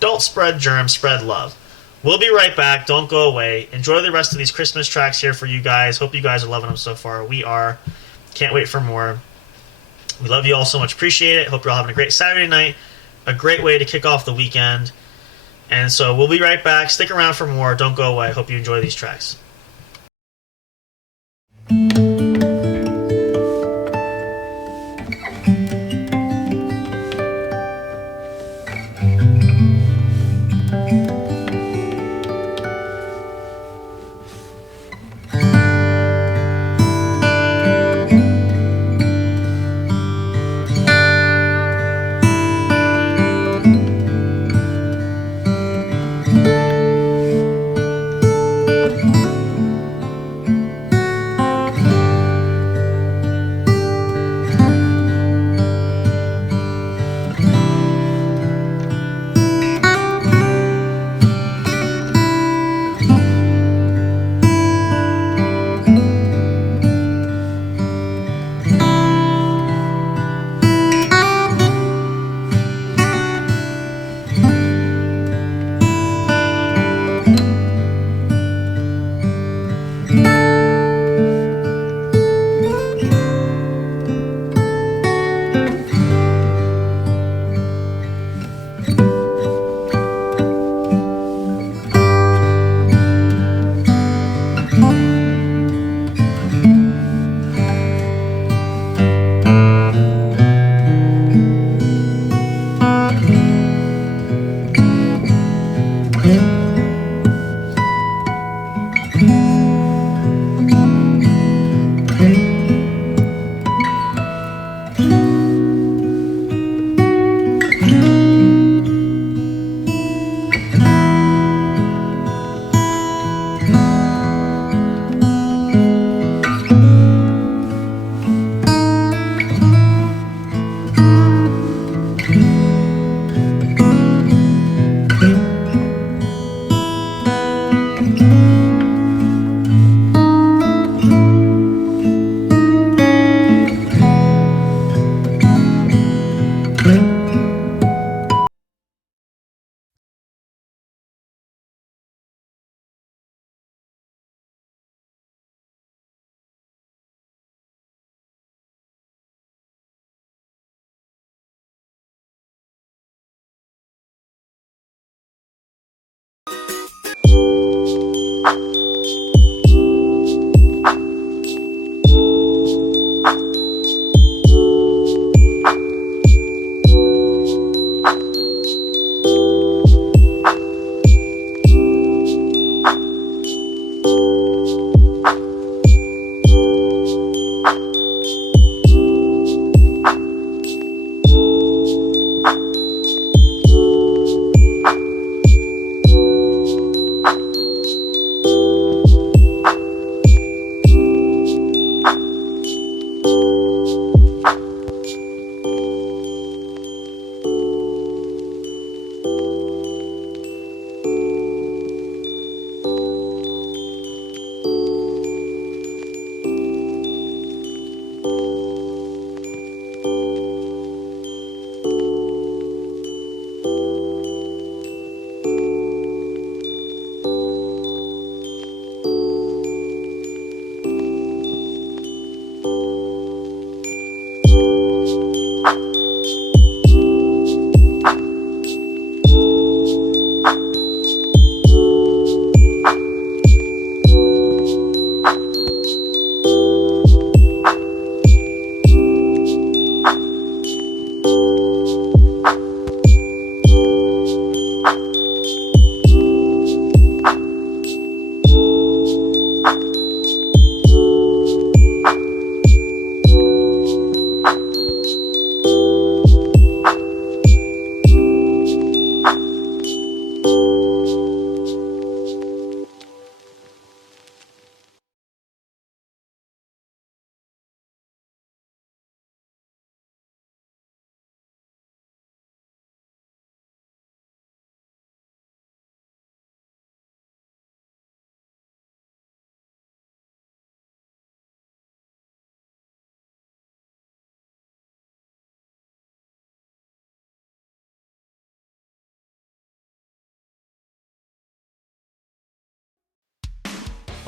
Don't spread germs, spread love. We'll be right back. Don't go away. Enjoy the rest of these Christmas tracks here for you guys. Hope you guys are loving them so far. We are. Can't wait for more. We love you all so much. Appreciate it. Hope you're all having a great Saturday night. A great way to kick off the weekend. And so we'll be right back. Stick around for more. Don't go away. Hope you enjoy these tracks.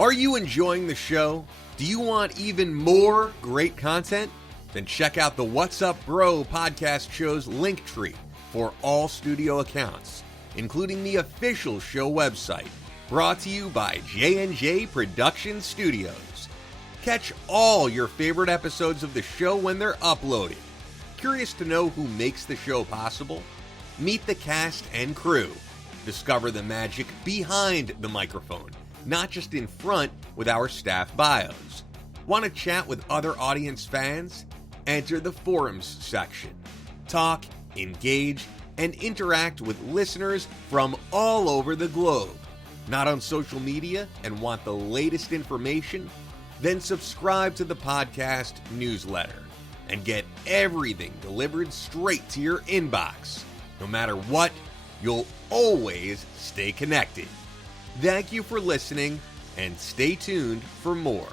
Are you enjoying the show? Do you want even more great content? Then check out the What's Up Bro podcast show's link tree for all studio accounts, including the official show website, brought to you by J&J Production Studios. Catch all your favorite episodes of the show when they're uploaded. Curious to know who makes the show possible? Meet the cast and crew. Discover the magic behind the microphone, not just in front with our staff bios. Want to chat with other audience fans? Enter the forums section. Talk, engage, and interact with listeners from all over the globe. Not on social media and want the latest information? Then subscribe to the podcast newsletter and get everything delivered straight to your inbox. No matter what, you'll always stay connected. Thank you for listening, and stay tuned for more.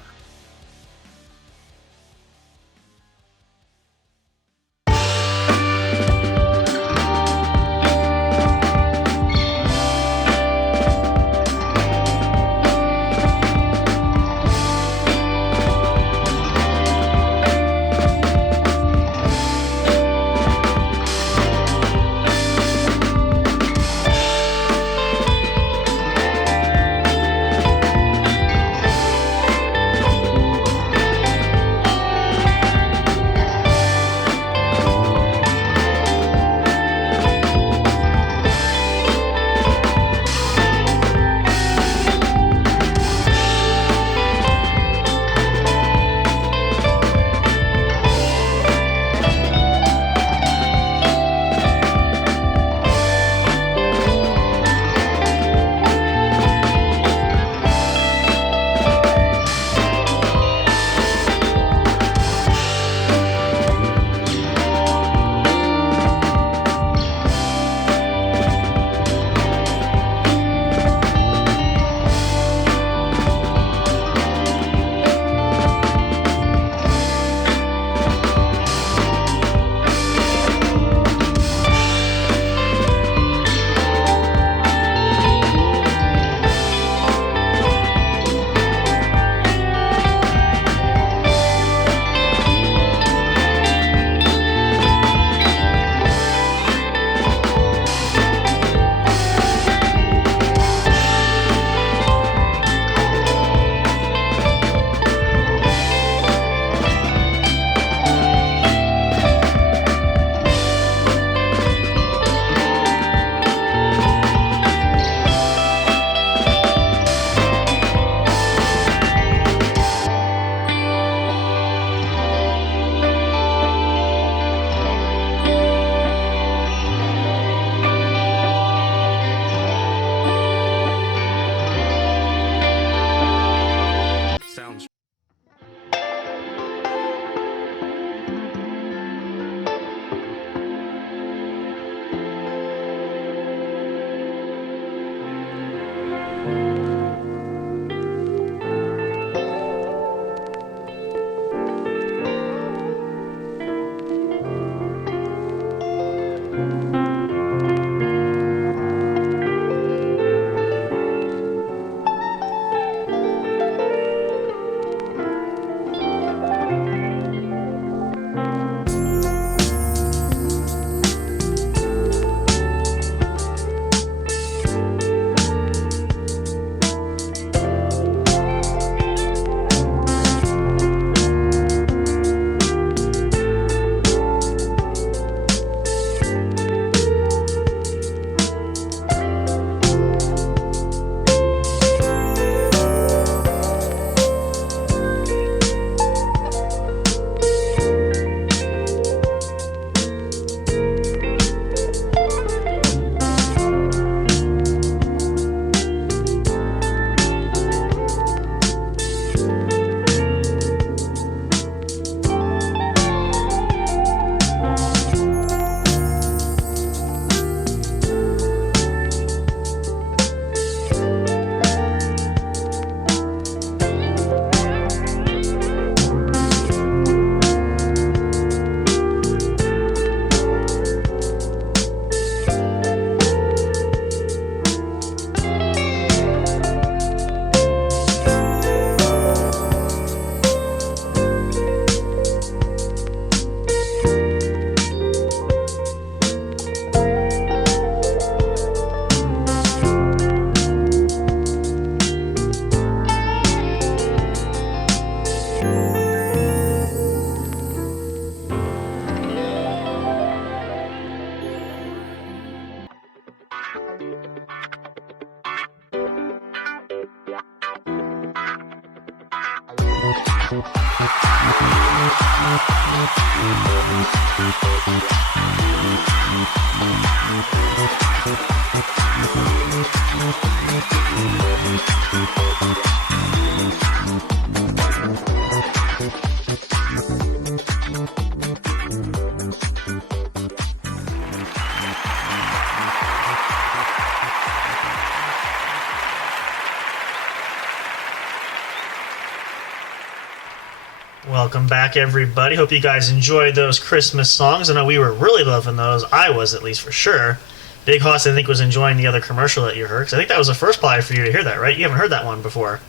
Welcome back, everybody. Hope you guys enjoyed those Christmas songs. I know we were really loving those. I was, at least, for sure. Big Hoss, I think, was enjoying the other commercial that you heard. 'Cause I think that was the first probably for you to hear that, right? You haven't heard that one before.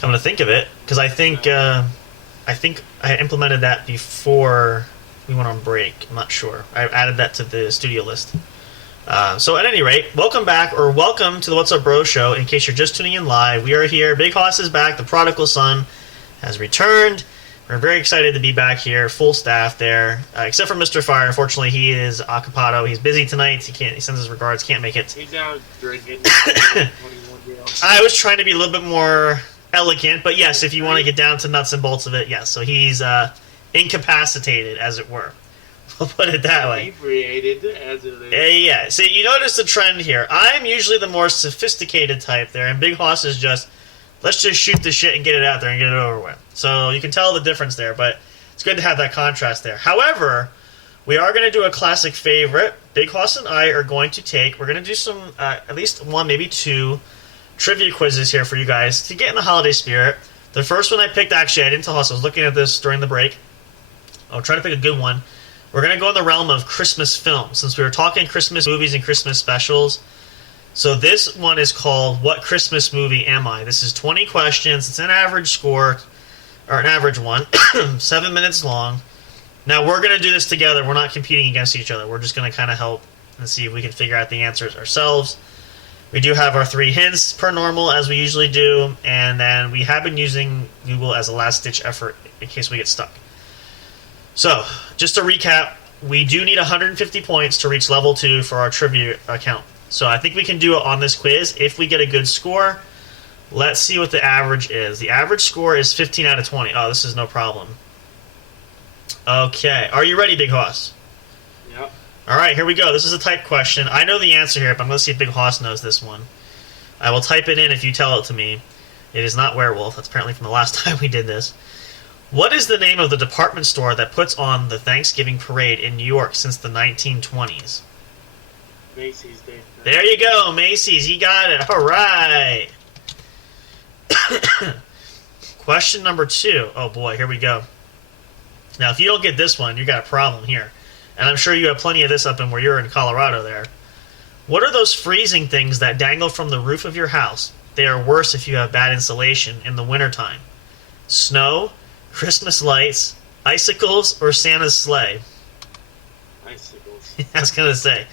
Come to think of it. Because I think I implemented that before we went on break. I'm not sure. I added that to the studio list. So at any rate, welcome back, or welcome to the What's Up Bro Show. In case you're just tuning in live, we are here. Big Hoss is back. The prodigal son has returned. We're very excited to be back here, full staff there, except for Mr. Fire. Unfortunately, he is occupado. He's busy tonight. He can't. He sends his regards. Can't make it. He's out drinking. 21-year-old. I was trying to be a little bit more elegant, but yes, if you want to get down to nuts and bolts of it, yes. So he's incapacitated, as it were. We'll put it that way. Inebriated, as it is. Yeah. See, you notice the trend here. I'm usually the more sophisticated type there, and Big Hoss is just, let's just shoot the shit and get it out there and get it over with. So you can tell the difference there, but it's good to have that contrast there. However, we are going to do a classic favorite. Big Hoss and I are going to we're going to do some, at least one, maybe two, trivia quizzes here for you guys to get in the holiday spirit. The first one I picked, actually, I didn't tell Hoss, I was looking at this during the break. I'll try to pick a good one. We're going to go in the realm of Christmas films, since we were talking Christmas movies and Christmas specials. So this one is called What Christmas Movie Am I? This is 20 questions. It's an average score, or an average one, 7 minutes long. Now, we're going to do this together. We're not competing against each other. We're just going to kind of help and see if we can figure out the answers ourselves. We do have our 3 hints per normal, as we usually do, and then we have been using Google as a last-ditch effort in case we get stuck. So, just to recap, we do need 150 points to reach level 2 for our trivia account. So I think we can do it on this quiz if we get a good score. Let's see what the average is. The average score is 15 out of 20. Oh, this is no problem. Okay. Are you ready, Big Hoss? Yep. All right, here we go. This is a type question. I know the answer here, but I'm going to see if Big Hoss knows this one. I will type it in if you tell it to me. It is not werewolf. That's apparently from the last time we did this. What is the name of the department store that puts on the Thanksgiving parade in New York since the 1920s? Macy's Day. There you go, Macy's. You got it. All right. Question number 2. Oh, boy. Here we go. Now, if you don't get this one, you got a problem here. And I'm sure you have plenty of this up in where you're in Colorado there. What are those freezing things that dangle from the roof of your house? They are worse if you have bad insulation in the wintertime. Snow, Christmas lights, icicles, or Santa's sleigh? Icicles. I was going to say.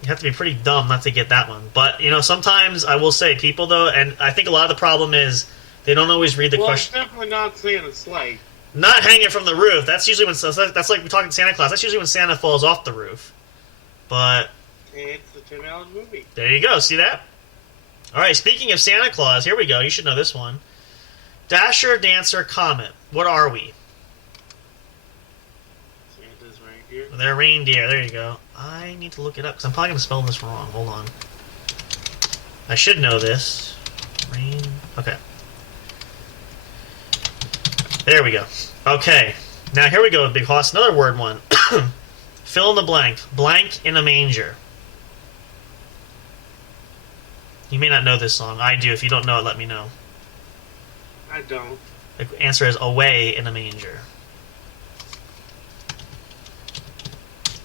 You have to be pretty dumb not to get that one. But, you know, sometimes I will say, people, though, and I think a lot of the problem is they don't always read the question. Well, it's definitely not Santa's sleigh. Not hanging from the roof. That's usually when, that's like we're talking Santa Claus. That's usually when Santa falls off the roof. But It's the Tim Allen movie. there you go. See that? All right, speaking of Santa Claus, here we go. You should know this one. Dasher, Dancer, Comet. What are we? Santa's reindeer. They're reindeer. There you go. I need to look it up because I'm probably going to spell this wrong. Hold on. I should know this. Okay. There we go. Okay. Now here we go, Big Hoss. Another word one. Fill in the blank. Blank in a manger. You may not know this song. I do. If you don't know it, let me know. I don't. The answer is Away in a Manger.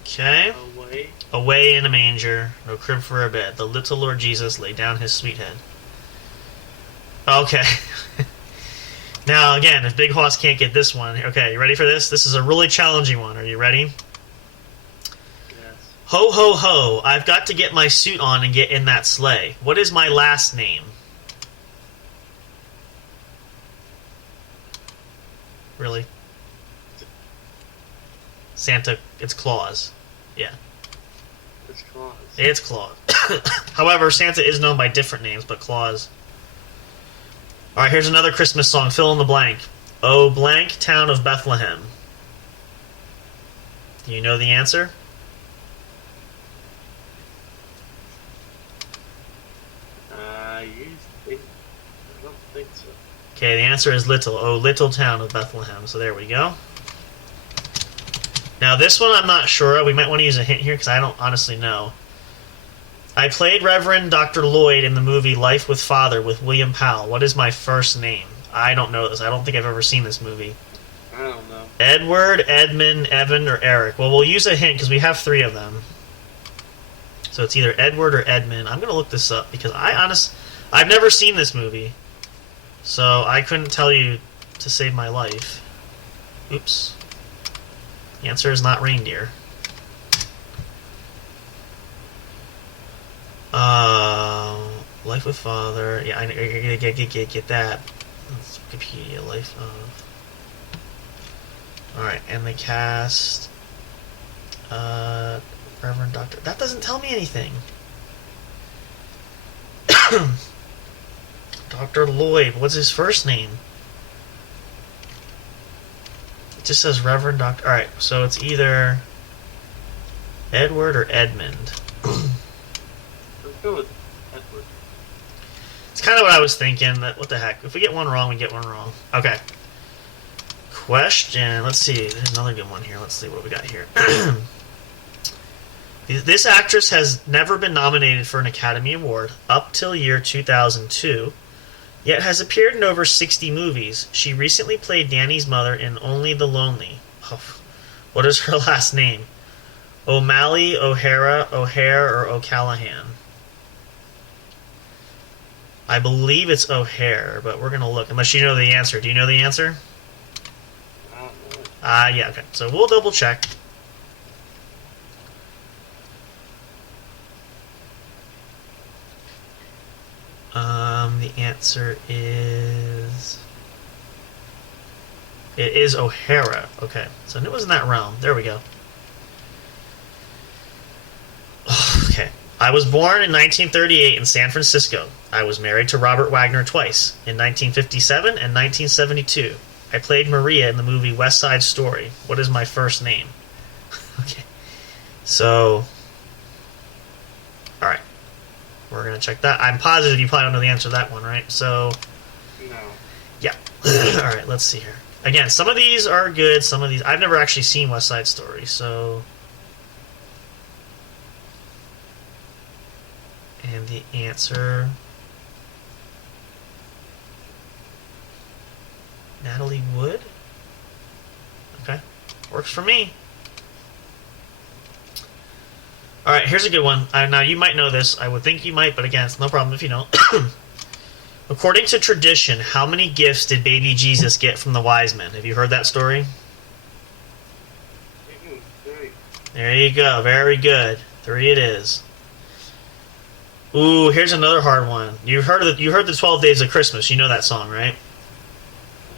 Okay. Away. Away in a manger, no crib for a bed. The little Lord Jesus laid down his sweet head. Okay. Now, again, if Big Hoss can't get this one... Okay, you ready for this? This is a really challenging one. Are you ready? Yes. Ho, ho, ho. I've got to get my suit on and get in that sleigh. What is my last name? Really? Santa. It's Claus. Yeah. It's Claus. It's Claus. However, Santa is known by different names, but Claus. All right, here's another Christmas song. Fill in the blank. O blank town of Bethlehem. Do you know the answer? I don't think so. Okay, the answer is Little. Oh, little town of Bethlehem. So there we go. Now this one I'm not sure of. We might want to use a hint here because I don't honestly know. I played Reverend Dr. Lloyd in the movie Life with Father with William Powell. What is my first name? I don't know this. I don't think I've ever seen this movie. I don't know. Edward, Edmund, Evan, or Eric? Well, we'll use a hint because we have 3 of them. So it's either Edward or Edmund. I'm going to look this up because I've never seen this movie. So I couldn't tell you to save my life. Oops. The answer is not reindeer. Life with Father. Yeah, I get that. That's Wikipedia. Life of. Alright, and the cast. Reverend Doctor. That doesn't tell me anything. Dr. Lloyd. What's his first name? It just says Reverend Doctor. Alright, so it's either Edward or Edmund. Let's go with Edward. It's kind of what I was thinking. That what the heck? If we get one wrong, we get one wrong. Okay. Question. Let's see. There's another good one here. Let's see what we got here. This actress has never been nominated for an Academy Award up till year 2002, yet has appeared in over 60 movies. She recently played Danny's mother in Only the Lonely. Oh, what is her last name? O'Malley, O'Hara, O'Hare, or O'Callahan? I believe it's O'Hare, but we're going to look. Unless you know the answer. Do you know the answer? I don't know. Yeah, okay. So we'll double check. The answer is... It is O'Hara. Okay, so it was in that realm. There we go. Okay. I was born in 1938 in San Francisco. I was married to Robert Wagner twice, in 1957 and 1972. I played Maria in the movie West Side Story. What is my first name? Okay. So... Alright. We're going to check that. I'm positive you probably don't know the answer to that one, right? So... No. Yeah. Alright, let's see here. Again, some of these are good, some of these... I've never actually seen West Side Story, so... And the answer... Natalie Wood? Okay. Works for me. Alright, here's a good one. Now, you might know this. I would think you might, but again, it's no problem if you don't. According to tradition, how many gifts did baby Jesus get from the wise men? Have you heard that story? Three. There you go. Very good. 3 it is. Ooh, here's another hard one. You heard the 12 Days of Christmas. You know that song, right?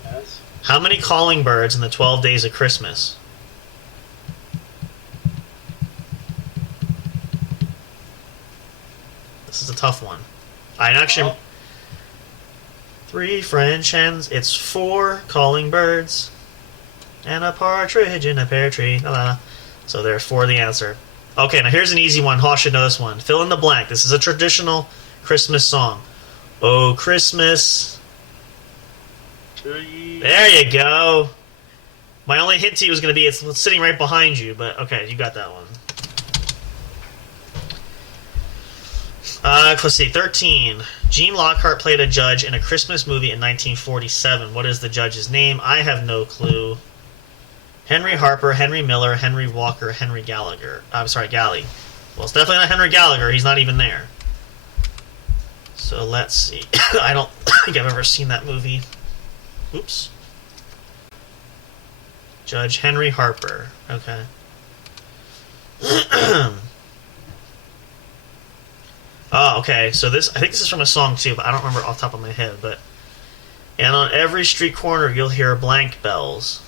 Yes. How many calling birds in the 12 Days of Christmas? This is a tough one. I actually... 3 French hens. It's 4 calling birds. And a partridge in a pear tree. La, la, la. So there's 4 the answer. Okay, now here's an easy one. Hoss should know this one. Fill in the blank. This is a traditional Christmas song. Oh, Christmas. Tree. There you go. My only hint to you was going to be it's sitting right behind you, but okay, you got that one. Let's see. 13. Gene Lockhart played a judge in a Christmas movie in 1947. What is the judge's name? I have no clue. Henry Harper, Henry Miller, Henry Walker, Henry Gallagher. I'm sorry, Galley. Well, it's definitely not Henry Gallagher. He's not even there. So let's see. I don't think I've ever seen that movie. Oops. Judge Henry Harper. Okay. Oh, okay. So I think this is from a song too, but I don't remember off the top of my head. But and on every street corner you'll hear blank bells.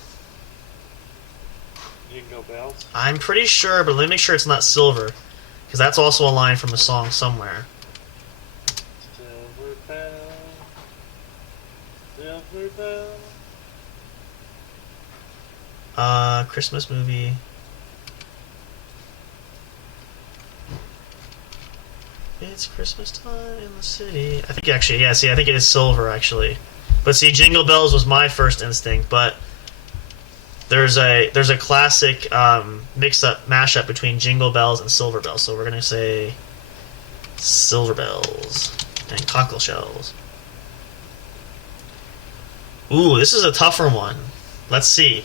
Jingle bells. I'm pretty sure, but let me make sure it's not silver, because that's also a line from a song somewhere. Silver bell. Silver bell. Christmas movie. It's Christmas time in the city. I think actually, yeah. See, I think it is Silver actually, but see, Jingle Bells was my first instinct. But there's a classic mashup between Jingle Bells and Silver Bells. So we're gonna say Silver Bells and cockle shells. Ooh, this is a tougher one. Let's see.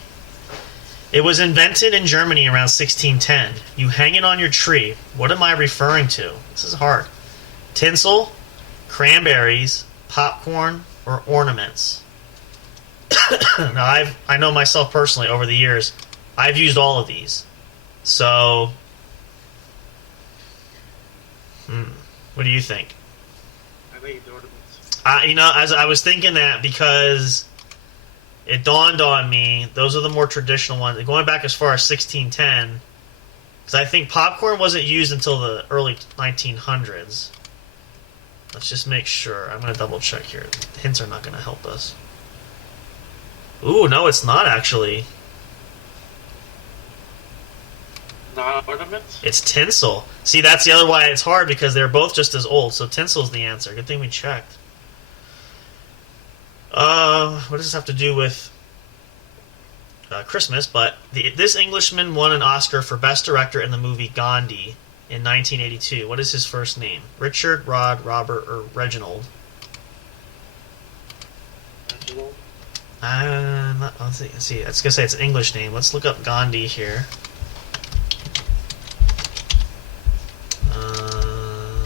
It was invented in Germany around 1610. You hang it on your tree. What am I referring to? This is hard. Tinsel, cranberries, popcorn, or ornaments? Now, I know myself personally over the years, I've used all of these. So, what do you think? I think it's ornaments. As I was thinking that because it dawned on me, those are the more traditional ones. Going back as far as 1610, because I think popcorn wasn't used until the early 1900s. Let's just make sure. I'm going to double check here. Hints are not going to help us. Ooh, no, it's not actually. Not ornaments? It's tinsel. See, that's the other why it's hard, because they're both just as old, so tinsel's the answer. Good thing we checked. What does this have to do with Christmas? But this Englishman won an Oscar for Best Director in the movie Gandhi in 1982. What is his first name? Richard, Rod, Robert, or Reginald? Reginald? Let's see. I was gonna say it's an English name. Let's look up Gandhi here. I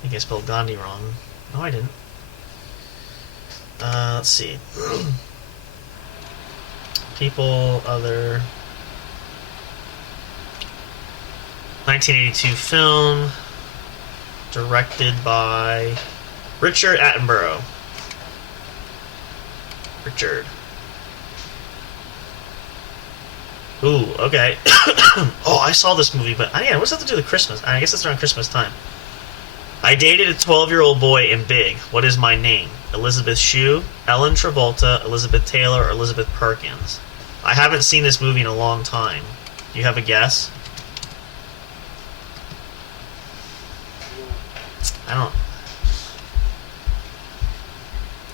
think I spelled Gandhi wrong. No, I didn't. Let's see. People, other... 1982 film, directed by Richard Attenborough. Richard. Ooh, okay. Oh, I saw this movie, but yeah, what's that to do with Christmas? I guess it's around Christmas time. I dated a 12-year-old boy in Big. What is my name? Elizabeth Shue, Ellen Travolta, Elizabeth Taylor, or Elizabeth Perkins? I haven't seen this movie in a long time. Do you have a guess? I don't...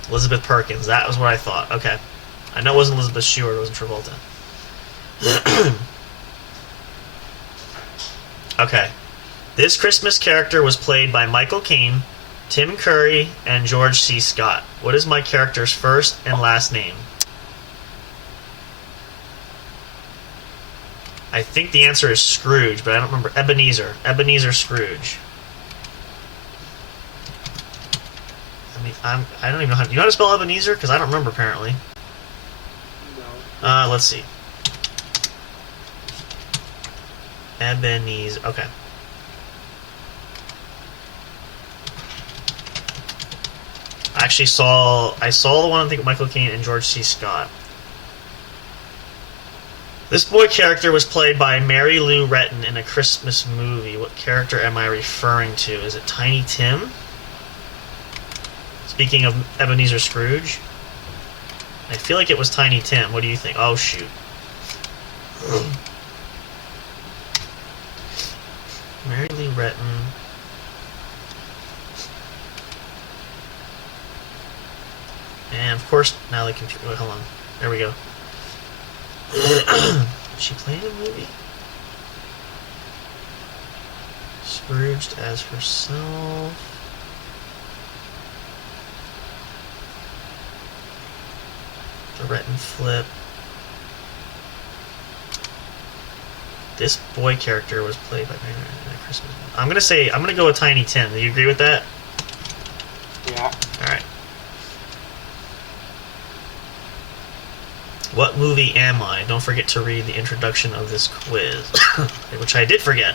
Elizabeth Perkins. That was what I thought. Okay. I know it wasn't Elizabeth Shue or it wasn't Travolta. Okay. This Christmas character was played by Michael Caine, Tim Curry, and George C. Scott. What is my character's first and last name? I think the answer is Scrooge, but I don't remember. Ebenezer. Ebenezer Scrooge. I don't even know how. Do you know how to spell Ebenezer? Because I don't remember apparently. No. Let's see. Ebenezer. Okay. I saw the one I think Michael Caine and George C. Scott. This boy character was played by Mary Lou Retton in a Christmas movie. What character am I referring to? Is it Tiny Tim? Speaking of Ebenezer Scrooge, I feel like it was Tiny Tim. What do you think? Oh, shoot. Mary Lou Retton. And, of course, now the computer... Wait, hold on. There we go. Did she play in a movie? Scrooged as herself. The Retton flip. This boy character was played by Mary in a Christmas movie. I'm gonna go with Tiny Tim. Do you agree with that? Yeah. Alright. What movie am I? Don't forget to read the introduction of this quiz. Which I did forget.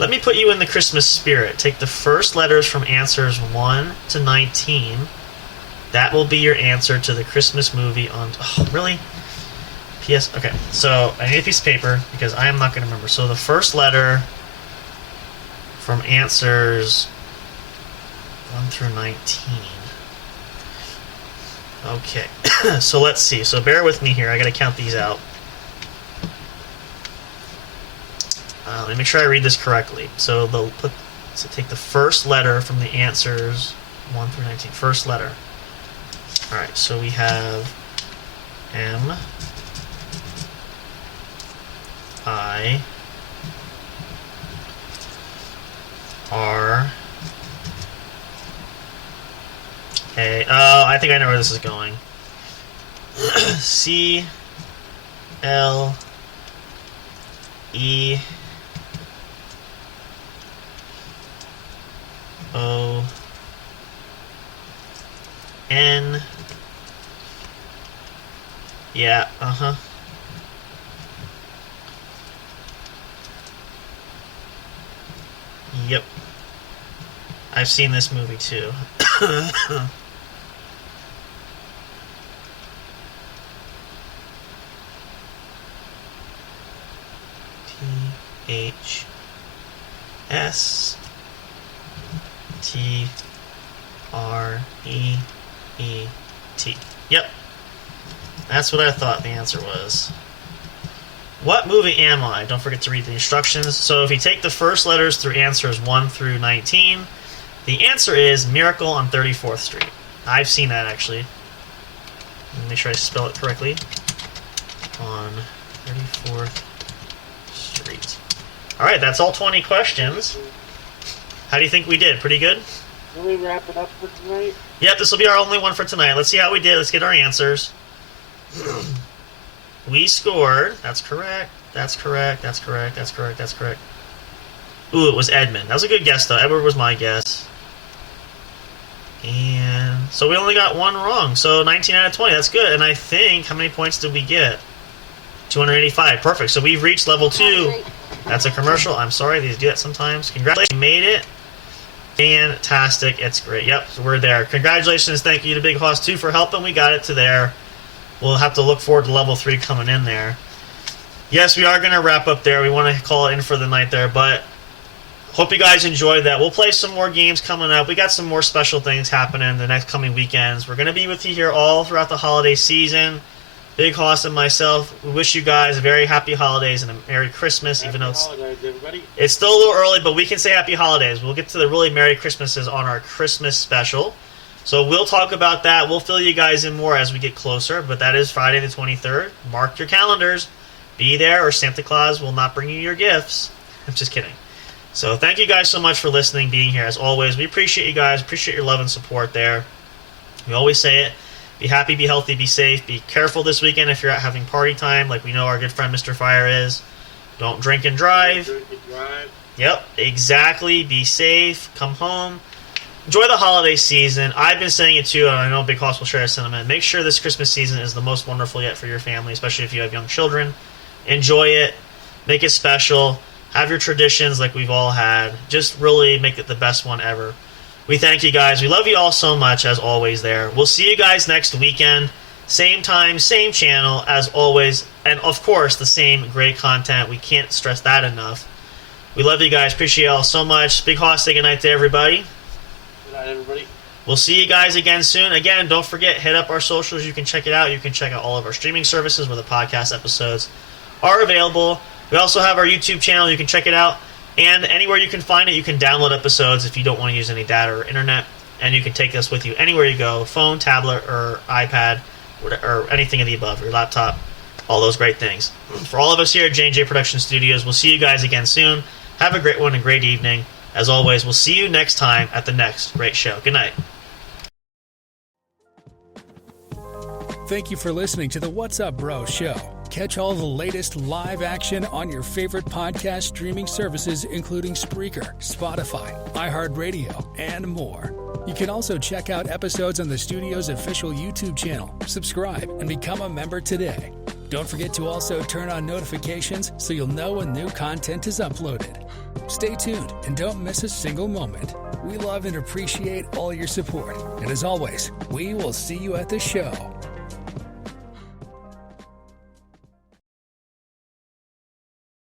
Let me put you in the Christmas spirit. Take the first letters from answers 1 to 19. That will be your answer to the Christmas movie on... Oh, really? P.S. Okay, so I need a piece of paper because I am not going to remember. So the first letter from answers 1 through 19. Okay, so let's see. So bear with me here. I got to count these out. Let me make sure I read this correctly. So take the first letter from the answers 1 through 19. First letter. All right. So we have M, I, R, A. Oh, I think I know where this is going. C, L, E, O, N. Yeah, uh-huh. Yep. I've seen this movie too. H S T R E E T. Yep. That's what I thought the answer was. What movie am I? Don't forget to read the instructions. So if you take the first letters through answers 1 through 19, the answer is Miracle on 34th Street. I've seen that, actually. Let me make sure I spell it correctly. On 34th Street. Alright, that's all 20 questions. How do you think we did? Pretty good? Will we wrap it up for tonight? Yep, this will be our only one for tonight. Let's see how we did. Let's get our answers. We scored. That's correct. That's correct. That's correct. That's correct. That's correct. Ooh, it was Edmund. That was a good guess, though. Edward was my guess. And so we only got one wrong. So 19 out of 20. That's good. And I think, how many points did we get? 285. Perfect. So we've reached level 2. That's a commercial. I'm sorry. These do that sometimes. Congratulations. You made it. Fantastic. It's great. Yep. So we're there. Congratulations. Thank you to Big Hoss 2 for helping. We got it to there. We'll have to look forward to level 3 coming in there. Yes, we are going to wrap up there. We want to call it in for the night there, but hope you guys enjoyed that. We'll play some more games coming up. We got some more special things happening the next coming weekends. We're going to be with you here all throughout the holiday Happy season. Big Hoss and myself, we wish you guys a very happy holidays and a Merry Christmas, even though holidays, everybody. it's still a little early, but we can say Happy Holidays. We'll get to the really Merry Christmases on our Christmas special. So we'll talk about that. We'll fill you guys in more as we get closer, but that is Friday the 23rd. Mark your calendars. Be there or Santa Claus will not bring you your gifts. I'm just kidding. So thank you guys so much for listening, being here. As always, we appreciate you guys. Appreciate your love and support there. We always say it. Be happy, be healthy, be safe. Be careful this weekend if you're out having party time, like we know our good friend Mr. Fire is. Don't drink and drive. Drink and drive. Yep, exactly. Be safe. Come home. Enjoy the holiday season. I've been saying it too, and I know Big Hoss will share a sentiment. Make sure this Christmas season is the most wonderful yet for your family, especially if you have young children. Enjoy it. Make it special. Have your traditions like we've all had. Just really make it the best one ever. We thank you guys. We love you all so much, as always, there. We'll see you guys next weekend. Same time, same channel, as always. And, of course, the same great content. We can't stress that enough. We love you guys. Appreciate you all so much. Big Hoss, say goodnight to everybody. Good night, everybody. We'll see you guys again soon. Again, don't forget, hit up our socials. You can check it out. You can check out all of our streaming services where the podcast episodes are available. We also have our YouTube channel. You can check it out. And anywhere you can find it, you can download episodes if you don't want to use any data or internet. And you can take this with you anywhere you go, phone, tablet, or iPad, or anything of the above, your laptop, all those great things. For all of us here at J&J Production Studios, we'll see you guys again soon. Have a great one, a great evening. As always, we'll see you next time at the next great show. Good night. Thank you for listening to the What's Up Bro show. Catch all the latest live action on your favorite podcast streaming services, including Spreaker, Spotify, iHeartRadio, and more. You can also check out episodes on the studio's official YouTube channel. Subscribe and become a member today. Don't forget to also turn on notifications so you'll know when new content is uploaded. Stay tuned and don't miss a single moment. We love and appreciate all your support. And as always, we will see you at the show.